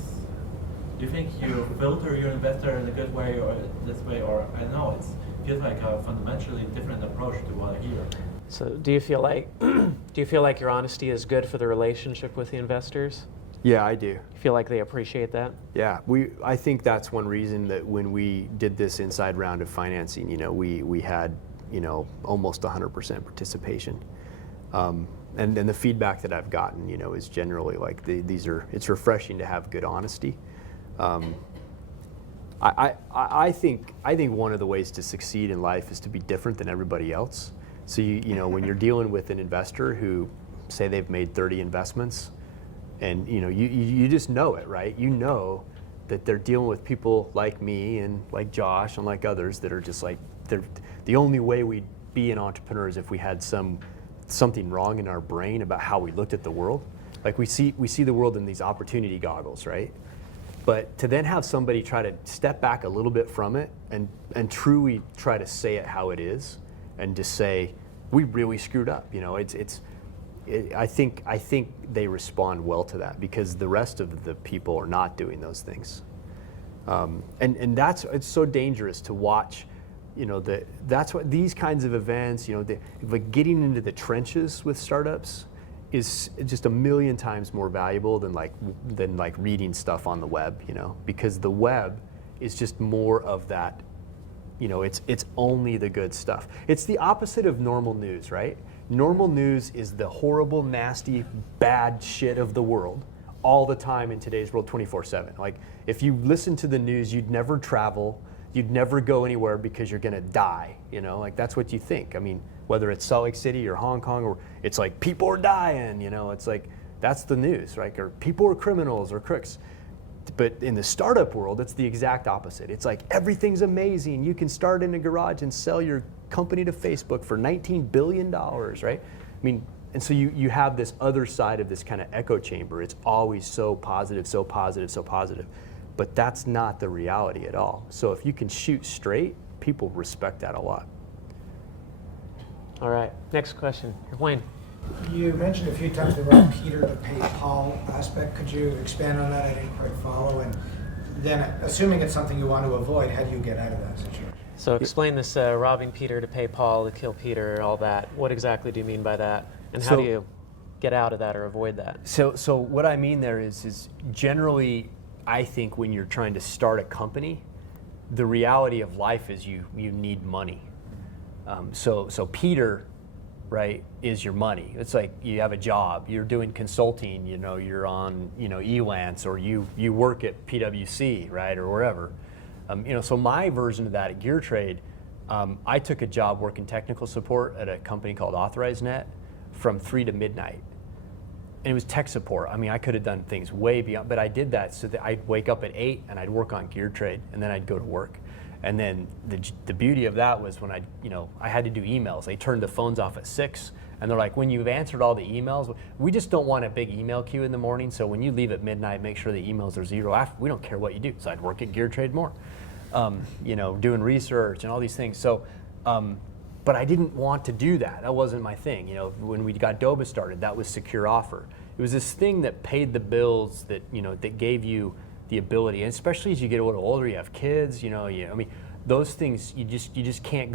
Do you think you filter your investor in a good way or this way, or I don't know, it feels like a fundamentally different approach to what I hear. So do you feel like your honesty is good for the relationship with the investors? Yeah, I do. You feel like they appreciate that? Yeah, I think that's one reason that when we did this inside round of financing, we had, almost 100% participation. And the feedback that I've gotten, is generally it's refreshing to have good honesty. I think one of the ways to succeed in life is to be different than everybody else. So when you're dealing with an investor who say they've made 30 investments, and you just know it, right? You know that they're dealing with people like me and like Josh and like others that are just the only way we'd be an entrepreneur is if we had something wrong in our brain about how we looked at the world. We see the world in these opportunity goggles, right? But to then have somebody try to step back a little bit from it and truly try to say it how it is, and just say, we really screwed up. I think they respond well to that because the rest of the people are not doing those things, and it's so dangerous to watch. That's what these kinds of events. Getting into the trenches with startups is just a million times more valuable than reading stuff on the web. Because the web is just more of that. It's only the good stuff. It's the opposite of normal news, right? Normal news is the horrible, nasty, bad shit of the world all the time in today's world, 24/7. Like, if you listen to the news, you'd never travel, you'd never go anywhere because you're gonna die, you know? Like, that's what you think. I mean, whether it's Salt Lake City or Hong Kong, or it's like, people are dying, you know? It's like, that's the news, right? Or people are criminals or crooks. But in the startup world, it's the exact opposite. It's like, everything's amazing. You can start in a garage and sell your company to Facebook for $19 billion, right? I mean, and so you have this other side of this kind of echo chamber. It's always so positive, so positive, so positive. But that's not the reality at all. So if you can shoot straight, people respect that a lot. All right, next question. Wayne. You mentioned a few times the rob Peter to pay Paul aspect. Could you expand on that? I didn't quite follow. And then, assuming it's something you want to avoid, how do you get out of that situation? So explain this robbing Peter to pay Paul to kill Peter, all that. What exactly do you mean by that? And how do you get out of that or avoid that? So what I mean there is generally, I think when you're trying to start a company, the reality of life is you need money. So Peter, right, is your money. It's like you have a job, you're doing consulting, you know, you're on, you know, Elance, or you work at PwC, right, or wherever. You know, so my version of that at Gear Trade, I took a job working technical support at a company called AuthorizeNet from 3 to midnight. And it was tech support. I mean, I could have done things way beyond, but I did that so that I'd wake up at 8 and I'd work on Gear Trade, and then I'd go to work. And then the beauty of that was when I had to do emails. They turned the phones off at 6, and they're like, when you've answered all the emails, we just don't want a big email queue in the morning, so when you leave at midnight, make sure the emails are zero. We don't care what you do. So I'd work at Gear Trade more, you know, doing research and all these things. So, but I didn't want to do that. That wasn't my thing. You know, when we got Doba started, that was secure offer. It was this thing that paid the bills, that, you know, that gave you the ability, and especially as you get a little older, you have kids, you know, I mean, those things, you just can't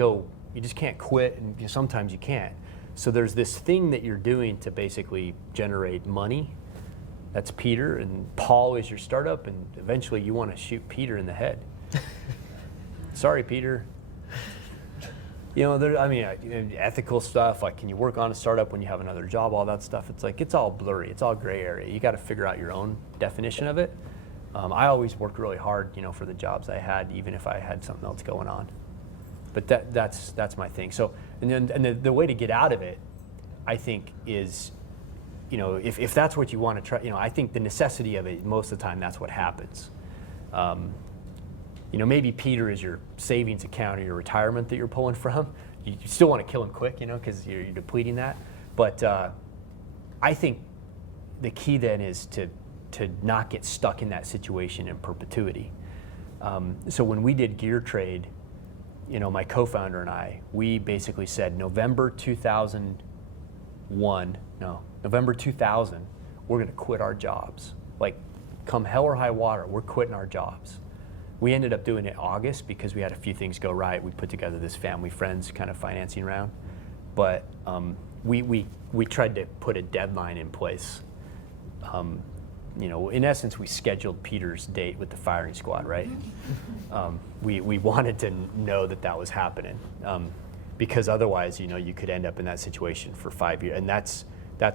quit, and sometimes you can't. So there's this thing that you're doing to basically generate money. That's Peter, and Paul is your startup, and eventually you want to shoot Peter in the head. Sorry, Peter. You know, ethical stuff, like, can you work on a startup when you have another job, all that stuff, it's like, it's all blurry, it's all gray area. You got to figure out your own definition of it. I always worked really hard, you know, for the jobs I had, even if I had something else going on. But that's my thing. So, and the way to get out of it, I think, is, you know, if that's what you want to try, you know, I think the necessity of it, most of the time, that's what happens. You know, maybe Peter is your savings account or your retirement that you're pulling from. You still want to kill him quick, you know, because you're depleting that. But I think the key then is to not get stuck in that situation in perpetuity. So when we did Gear Trade, you know, my co-founder and I, we basically said November 2000, we're going to quit our jobs. Like, come hell or high water, we're quitting our jobs. We ended up doing it in August because we had a few things go right. We put together this family friends kind of financing round, but we tried to put a deadline in place. You know, in essence, we scheduled Peter's date with the firing squad, right? We wanted to know that was happening, because otherwise, you know, you could end up in that situation for 5 years, and that's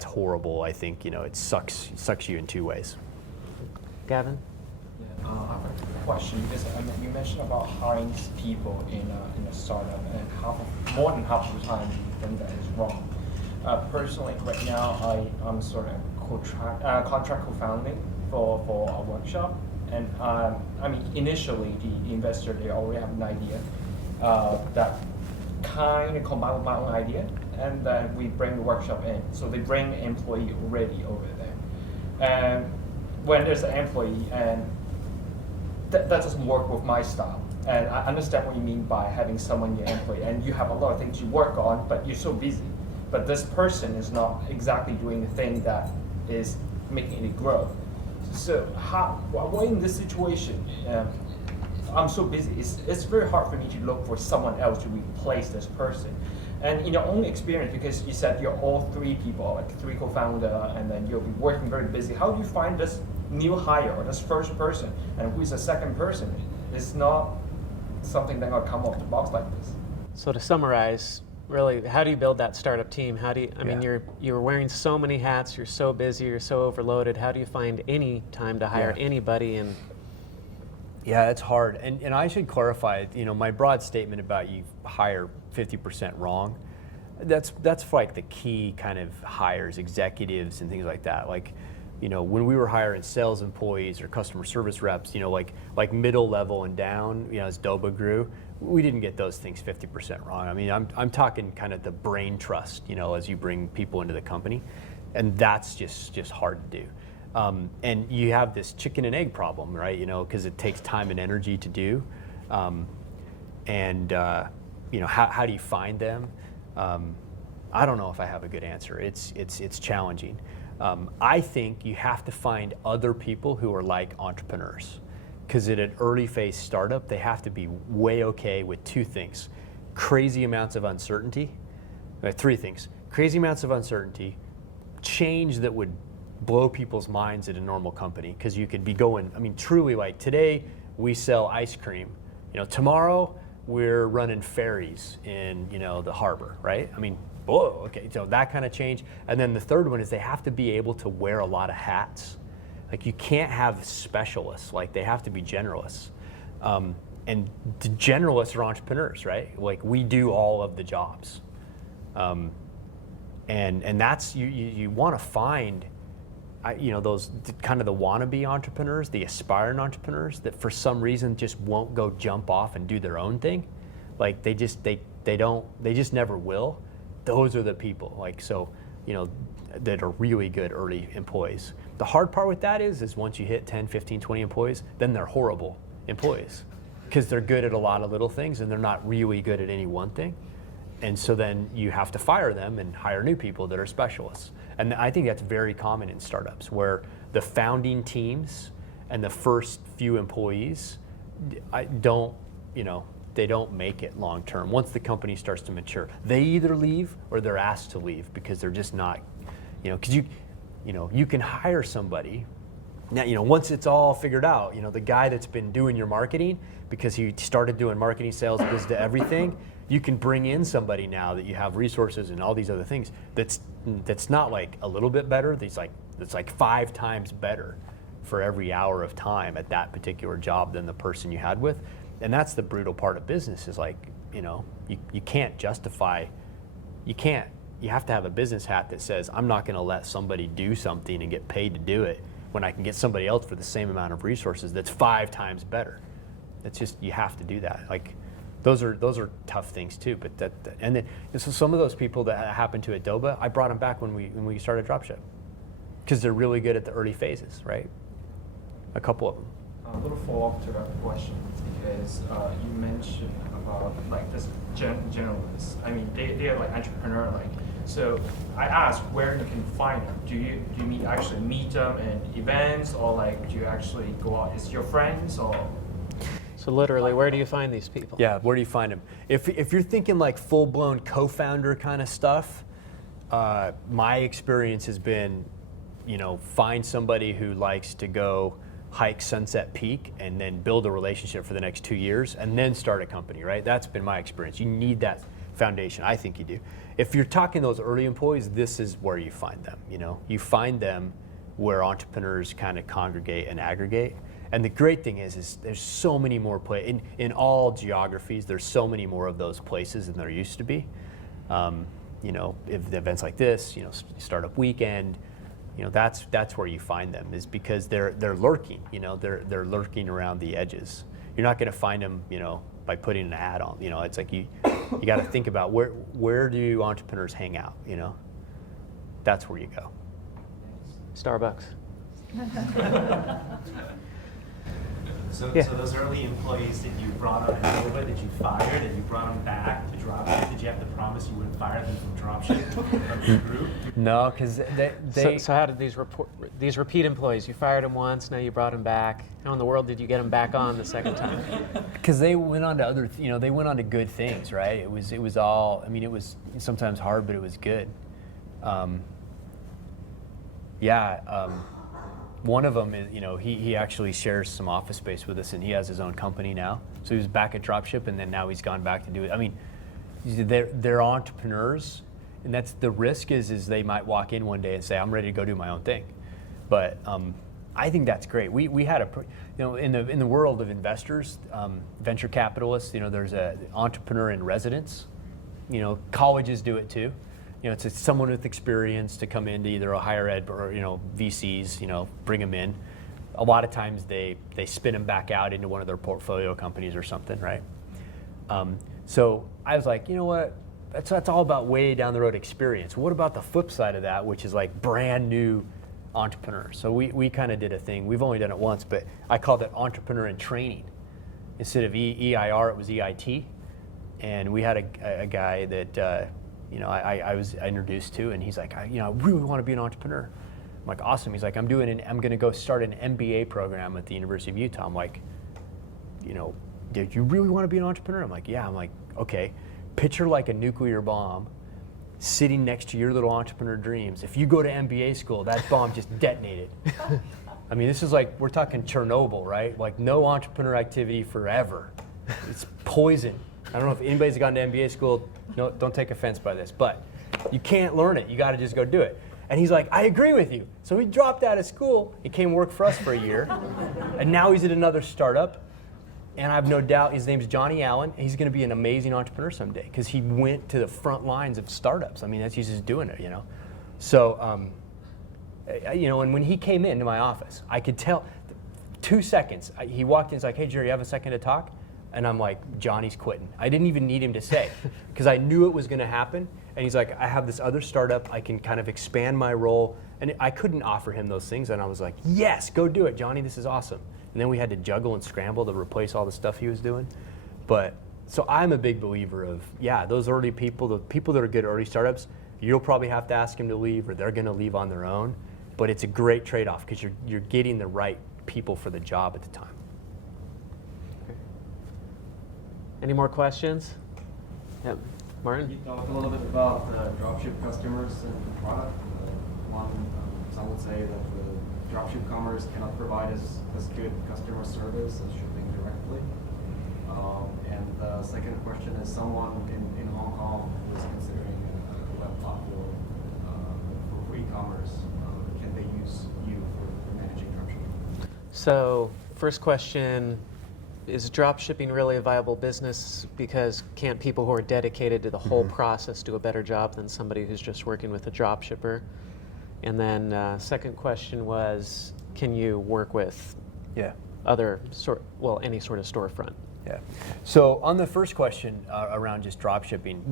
horrible. I think, you know, it sucks you in two ways. Gavin? I have a question, because you mentioned about hiring people in a startup, and more than half of the time you think that is wrong. Personally, right now I'm sort of contract co-founding for a workshop, and I mean, initially the investor, they already have an idea that kind of combined with my own idea, and then we bring the workshop in. So they bring an employee already over there, and when there's an employee, and that doesn't work with my style. And I understand what you mean by having someone your employee, and you have a lot of things you work on, but you're so busy. But this person is not exactly doing the thing that is making it grow. So well, in this situation, I'm so busy, it's very hard for me to look for someone else to replace this person. And in your own experience, because you said you're all three people, like three co-founder, and then you'll be working very busy, how do you find this new hire or this first person, and who is the second person? It's not something that will come off the box like this. So to summarize, really, how do you build that startup team? How do you, I mean, Yeah. you're wearing so many hats, you're so busy, you're so overloaded. How do you find any time to hire Yeah. anybody? And Yeah, it's hard. And I should clarify, my broad statement about you hire 50% wrong, that's for like the key kind of hires, executives and things like that. Like, when we were hiring sales employees or customer service reps, like middle level and down, as Doba grew, we didn't get those things 50% wrong. I mean, I'm talking kind of the brain trust, as you bring people into the company, and that's just hard to do. And you have this chicken and egg problem, right? Because it takes time and energy to do. How do you find them? I don't know if I have a good answer. It's challenging. I think you have to find other people who are like entrepreneurs, because at an early phase startup, they have to be way okay with two things: crazy amounts of uncertainty, three things: crazy amounts of uncertainty, change that would blow people's minds at a normal company, because you could be going, truly, like today we sell ice cream, tomorrow we're running ferries in, the harbor, right? Whoa, okay, so that kind of change. And then the third one is they have to be able to wear a lot of hats. Like, you can't have specialists, like they have to be generalists. And the generalists are entrepreneurs, right? Like, we do all of the jobs. And that's, you want to find, those kind of the wannabe entrepreneurs, the aspiring entrepreneurs that for some reason just won't go jump off and do their own thing. Like, they just never will. Those are the people, that are really good early employees. The hard part with that is once you hit 10, 15, 20 employees, then they're horrible employees, because they're good at a lot of little things and they're not really good at any one thing. And so then you have to fire them and hire new people that are specialists. And I think that's very common in startups, where the founding teams and the first few employees they don't make it long term. Once the company starts to mature, they either leave or they're asked to leave, because they're just not, because you can hire somebody. Now, once it's all figured out, the guy that's been doing your marketing, because he started doing marketing, sales, biz to everything, you can bring in somebody now that you have resources and all these other things. That's not like a little bit better. It's like 5 times better for every hour of time at that particular job than the person you had with. And that's the brutal part of business, is like, you can't justify, you have to have a business hat that says, I'm not going to let somebody do something and get paid to do it when I can get somebody else for the same amount of resources that's 5 times better. It's just, you have to do that. Like, those are tough things too. But and then so some of those people that happened to at Doba, I brought them back when we started DropShip, because they're really good at the early phases, right? A couple of them. A little follow-up to that question is you mentioned about like this generalists. They are like entrepreneur like. So I asked where you can find them. Do you actually meet them in events, or like do you actually go out? Is your friends or? so literally, where do you find these people? Yeah, where do you find them? If you're thinking like full-blown co-founder kind of stuff, my experience has been, find somebody who likes to go hike Sunset Peak and then build a relationship for the next 2 years and then start a company, right? That's been my experience. You need that foundation. I think you do. If you're talking those early employees, this is where you find them. You find them where entrepreneurs kind of congregate and aggregate. And the great thing is there's so many more in all geographies. There's so many more of those places than there used to be. If events like this, Startup Weekend, that's where you find them, is because they're lurking. They're lurking around the edges. You're not going to find them, by putting an ad on. It's like you got to think about where do entrepreneurs hang out. That's where you go. Starbucks. So Yeah. those early employees that you brought on at Doba, that you fired and you brought them back to DropShip, did you have to promise you wouldn't fire them from DropShip, from your group? No, because So how did these repeat employees? You fired them once, now you brought them back. How in the world did you get them back on the second time? because they went on to other, they went on to good things, right? It was all. It was sometimes hard, but it was good. One of them is, he actually shares some office space with us, and he has his own company now. So he was back at DropShip, and then now he's gone back to do it. they're entrepreneurs, and that's the risk is they might walk in one day and say, I'm ready to go do my own thing. But I think that's great. We had in the world of investors, venture capitalists, there's an entrepreneur in residence. Colleges do it too. It's someone with experience to come into either a higher ed or VCs, bring them in. A lot of times they spin them back out into one of their portfolio companies or something, right? So I was like, you know what? That's all about way down the road experience. What about the flip side of that, which is like brand new entrepreneurs? So we kind of did a thing. We've only done it once, but I called it entrepreneur in training. Instead of EIR, it was EIT. And we had a guy that I was introduced to, and he's like, I really want to be an entrepreneur. I'm like, awesome. He's like, I'm going to go start an MBA program at the University of Utah. I'm like, did you really want to be an entrepreneur? I'm like, yeah. I'm like, okay. Picture like a nuclear bomb sitting next to your little entrepreneur dreams. If you go to MBA school, that bomb just detonated. I mean, this is like, we're talking Chernobyl, right? Like no entrepreneur activity forever. It's poison. I don't know if anybody's gone to MBA school. No, don't take offense by this, but you can't learn it. You got to just go do it. And he's like, I agree with you. So he dropped out of school. He came work for us for a year. And now he's at another startup. And I have no doubt his name's Johnny Allen. He's going to be an amazing entrepreneur someday because he went to the front lines of startups. I mean, he's just doing it, So, and when he came into my office, I could tell 2 seconds. He walked in, he's like, hey, Jerry, you have a second to talk? And I'm like, Johnny's quitting. I didn't even need him to say because I knew it was going to happen. And he's like, I have this other startup. I can kind of expand my role. And I couldn't offer him those things. And I was like, yes, go do it, Johnny. This is awesome. And then we had to juggle and scramble to replace all the stuff he was doing. But so I'm a big believer of, those early people, the people that are good early startups, you'll probably have to ask them to leave or they're going to leave on their own. But it's a great trade-off because you're getting the right people for the job at the time. Any more questions? Yep. Martin? You talked a little bit about dropship customers and the product. Some would say that the dropship commerce cannot provide as good customer service as shipping directly. And the second question is, someone in Hong Kong who is considering a web platform for e-commerce, can they use you for managing dropshipping? So, first question, is dropshipping really a viable business? Because can't people who are dedicated to the whole process do a better job than somebody who's just working with a dropshipper? And then second question was, can you work with any sort of storefront? Yeah. So on the first question around just dropshipping,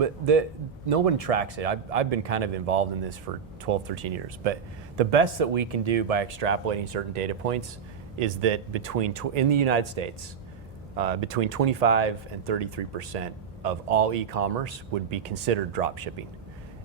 no one tracks it. I've been kind of involved in this for 12, 13 years. But the best that we can do by extrapolating certain data points is that in the United States, between 25 and 33% of all e-commerce would be considered drop shipping.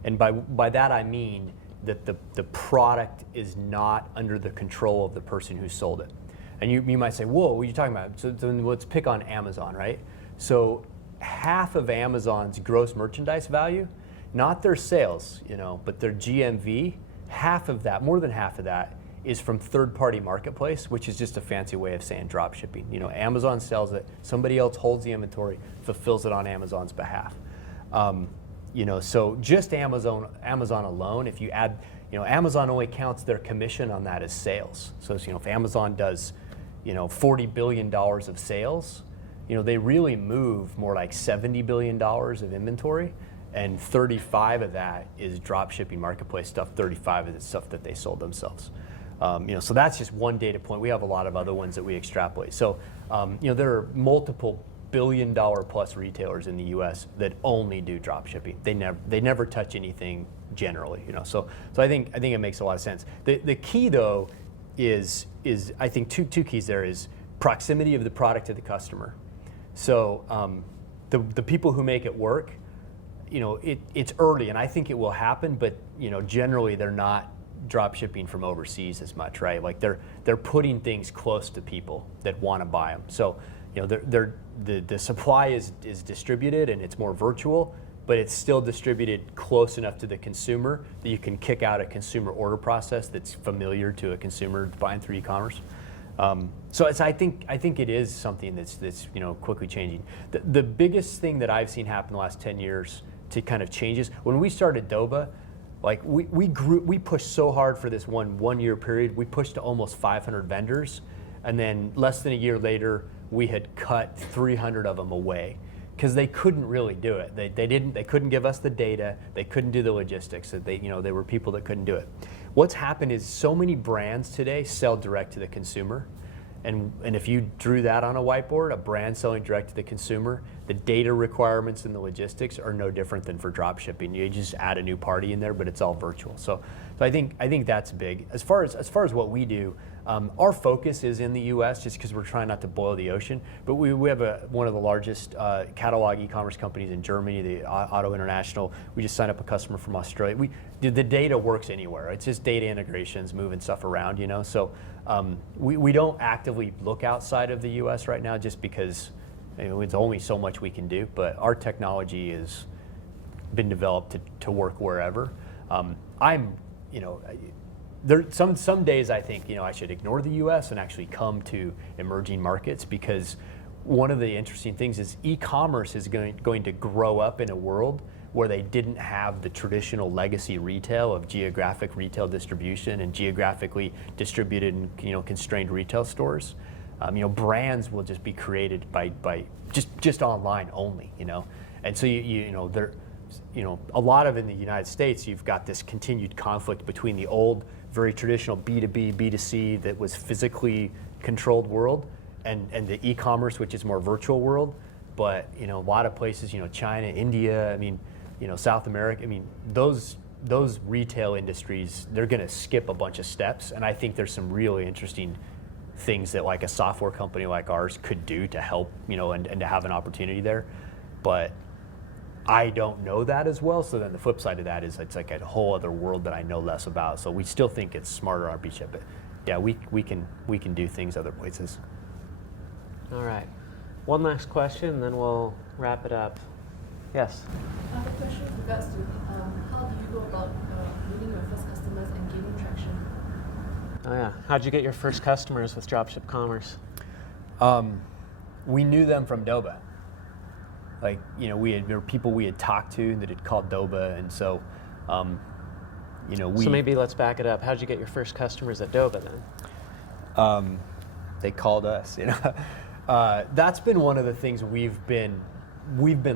And by that I mean that the product is not under the control of the person who sold it. And you might say, whoa, what are you talking about? So then let's pick on Amazon, right? So half of Amazon's gross merchandise value, not their sales, but their GMV, half of that, more than half of that, is from third-party marketplace, which is just a fancy way of saying drop shipping. Amazon sells it, somebody else holds the inventory, fulfills it on Amazon's behalf. So just Amazon alone, if you add, Amazon only counts their commission on that as sales. So if Amazon does, $40 billion of sales, they really move more like $70 billion of inventory, and 35 of that is drop shipping marketplace stuff, 35 is stuff that they sold themselves. So that's just one data point. We have a lot of other ones that we extrapolate. So, there are multiple billion-dollar-plus retailers in the U.S. that only do drop shipping. They never touch anything generally. So I think it makes a lot of sense. The key though is I think two keys there is proximity of the product to the customer. So the people who make it work, it's early, and I think it will happen, but generally they're not drop shipping from overseas as much, right? Like they're putting things close to people that want to buy them. So the supply is distributed and it's more virtual, but it's still distributed close enough to the consumer that you can kick out a consumer order process that's familiar to a consumer buying through e-commerce. I think it is something that's quickly changing. The biggest thing that I've seen happen the last 10 years to kind of change is when we started Doba, like we pushed so hard for this one year period. We pushed to almost 500 vendors, and then less than a year later, we had cut 300 of them away because they couldn't really do it. They couldn't give us the data. They couldn't do the logistics. They were people that couldn't do it. What's happened is so many brands today sell direct to the consumer. And if you drew that on a whiteboard, a brand selling direct to the consumer, the data requirements and the logistics are no different than for drop shipping. You just add a new party in there, but it's all virtual. So I think that's big. As far as what we do, our focus is in the U.S. just because we're trying not to boil the ocean. But we have one of the largest catalog e-commerce companies in Germany, the Auto International. We just signed up a customer from Australia. The data works anywhere. It's just data integrations, moving stuff around, So we don't actively look outside of the U.S. right now just because it's only so much we can do. But our technology has been developed to work wherever. Some days I think I should ignore the U.S. and actually come to emerging markets because one of the interesting things is e-commerce is going to grow up in a world where they didn't have the traditional legacy retail of geographic retail distribution and geographically distributed and constrained retail stores. Brands will just be created by just online only. And so a lot of in the United States, you've got this continued conflict between the old, very traditional B2B, B2C that was physically controlled world and the e-commerce, which is more virtual world. But, a lot of places, China, India, South America, those retail industries, they're going to skip a bunch of steps. And I think there's some really interesting things that like a software company like ours could do to help, and to have an opportunity there. But I don't know that as well. So then the flip side of that is it's like a whole other world that I know less about. So we still think it's smarter on our beachhead, but yeah, we can do things other places. All right. One last question, and then we'll wrap it up. Yes. I have a question with regards to how do you go about meeting your first customers and gaining traction? Oh yeah. How'd you get your first customers with Dropship Commerce? We knew them from Doba. Like, there were people we had talked to that had called Doba, and so, So maybe let's back it up. How'd you get your first customers at Doba then? They called us. That's been one of the things we've been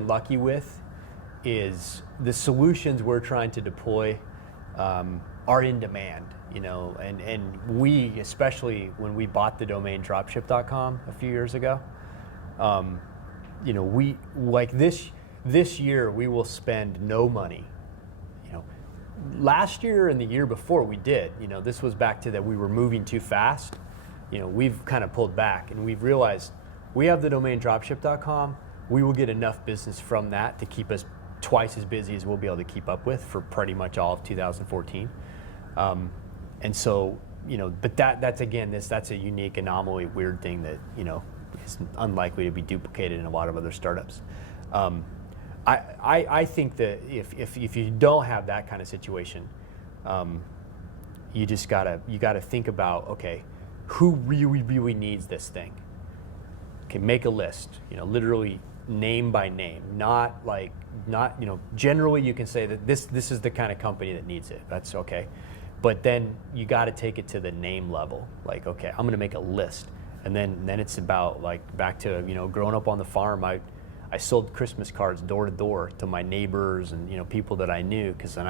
lucky with, is the solutions we're trying to deploy are in demand. And we, especially when we bought the domain dropship.com a few years ago. We like this year we will spend no money. Last year and the year before we did. This was back to that we were moving too fast. We've kind of pulled back and we've realized we have the domain dropship.com. We will get enough business from that to keep us twice as busy as we'll be able to keep up with for pretty much all of 2014. And so, but that's a unique anomaly, weird thing that, is unlikely to be duplicated in a lot of other startups. I think that if you don't have that kind of situation, you gotta think about, okay, who really needs this thing? Okay, make a list, literally name by name, not generally you can say that this is the kind of company that needs it. That's okay. But then you got to take it to the name level. Like, okay, I'm going to make a list. And then it's about back to, growing up on the farm, I sold Christmas cards door to door to my neighbors and, people that I knew, because then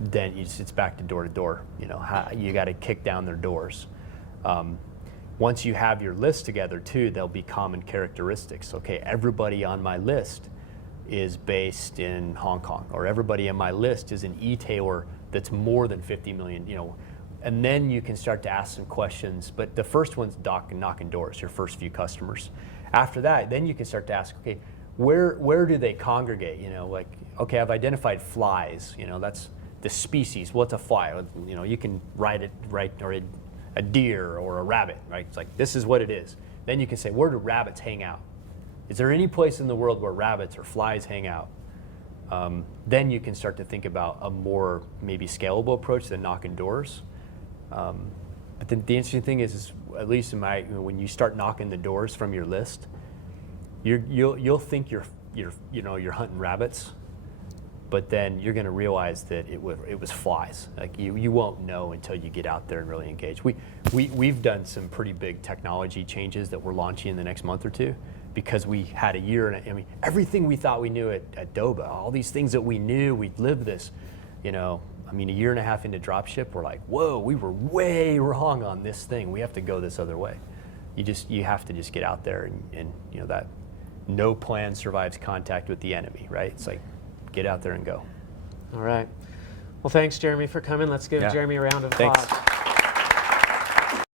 then it's back to door. You got to kick down their doors. Once you have your list together too, there'll be common characteristics. Okay, everybody on my list is based in Hong Kong, or everybody on my list is an e-tailer that's more than 50 million, and then you can start to ask some questions. But the first one's knocking doors, your first few customers. After that, then you can start to ask, okay, where do they congregate? Okay, I've identified flies, that's the species. What's a fly? You can write or a deer or a rabbit, right? It's like, this is what it is. Then you can say, where do rabbits hang out? Is there any place in the world where rabbits or flies hang out? Then you can start to think about a more maybe scalable approach than knocking doors. But then the interesting thing is at least in my, when you start knocking the doors from your list, you'll think you're hunting rabbits, but then you're going to realize that it was flies. Like you won't know until you get out there and really engage. We've done some pretty big technology changes that we're launching in the next month or two, because we had a year, and I mean, everything we thought we knew at Doba, all these things that we knew, we'd lived this, I mean, a year and a half into DropShip, we're like, whoa, we were way wrong on this thing. We have to go this other way. You have to just get out there and that no plan survives contact with the enemy, right? It's like, get out there and go. All right. Well, thanks, Jeremy, for coming. Let's give Yeah. Jeremy a round of Thanks. applause.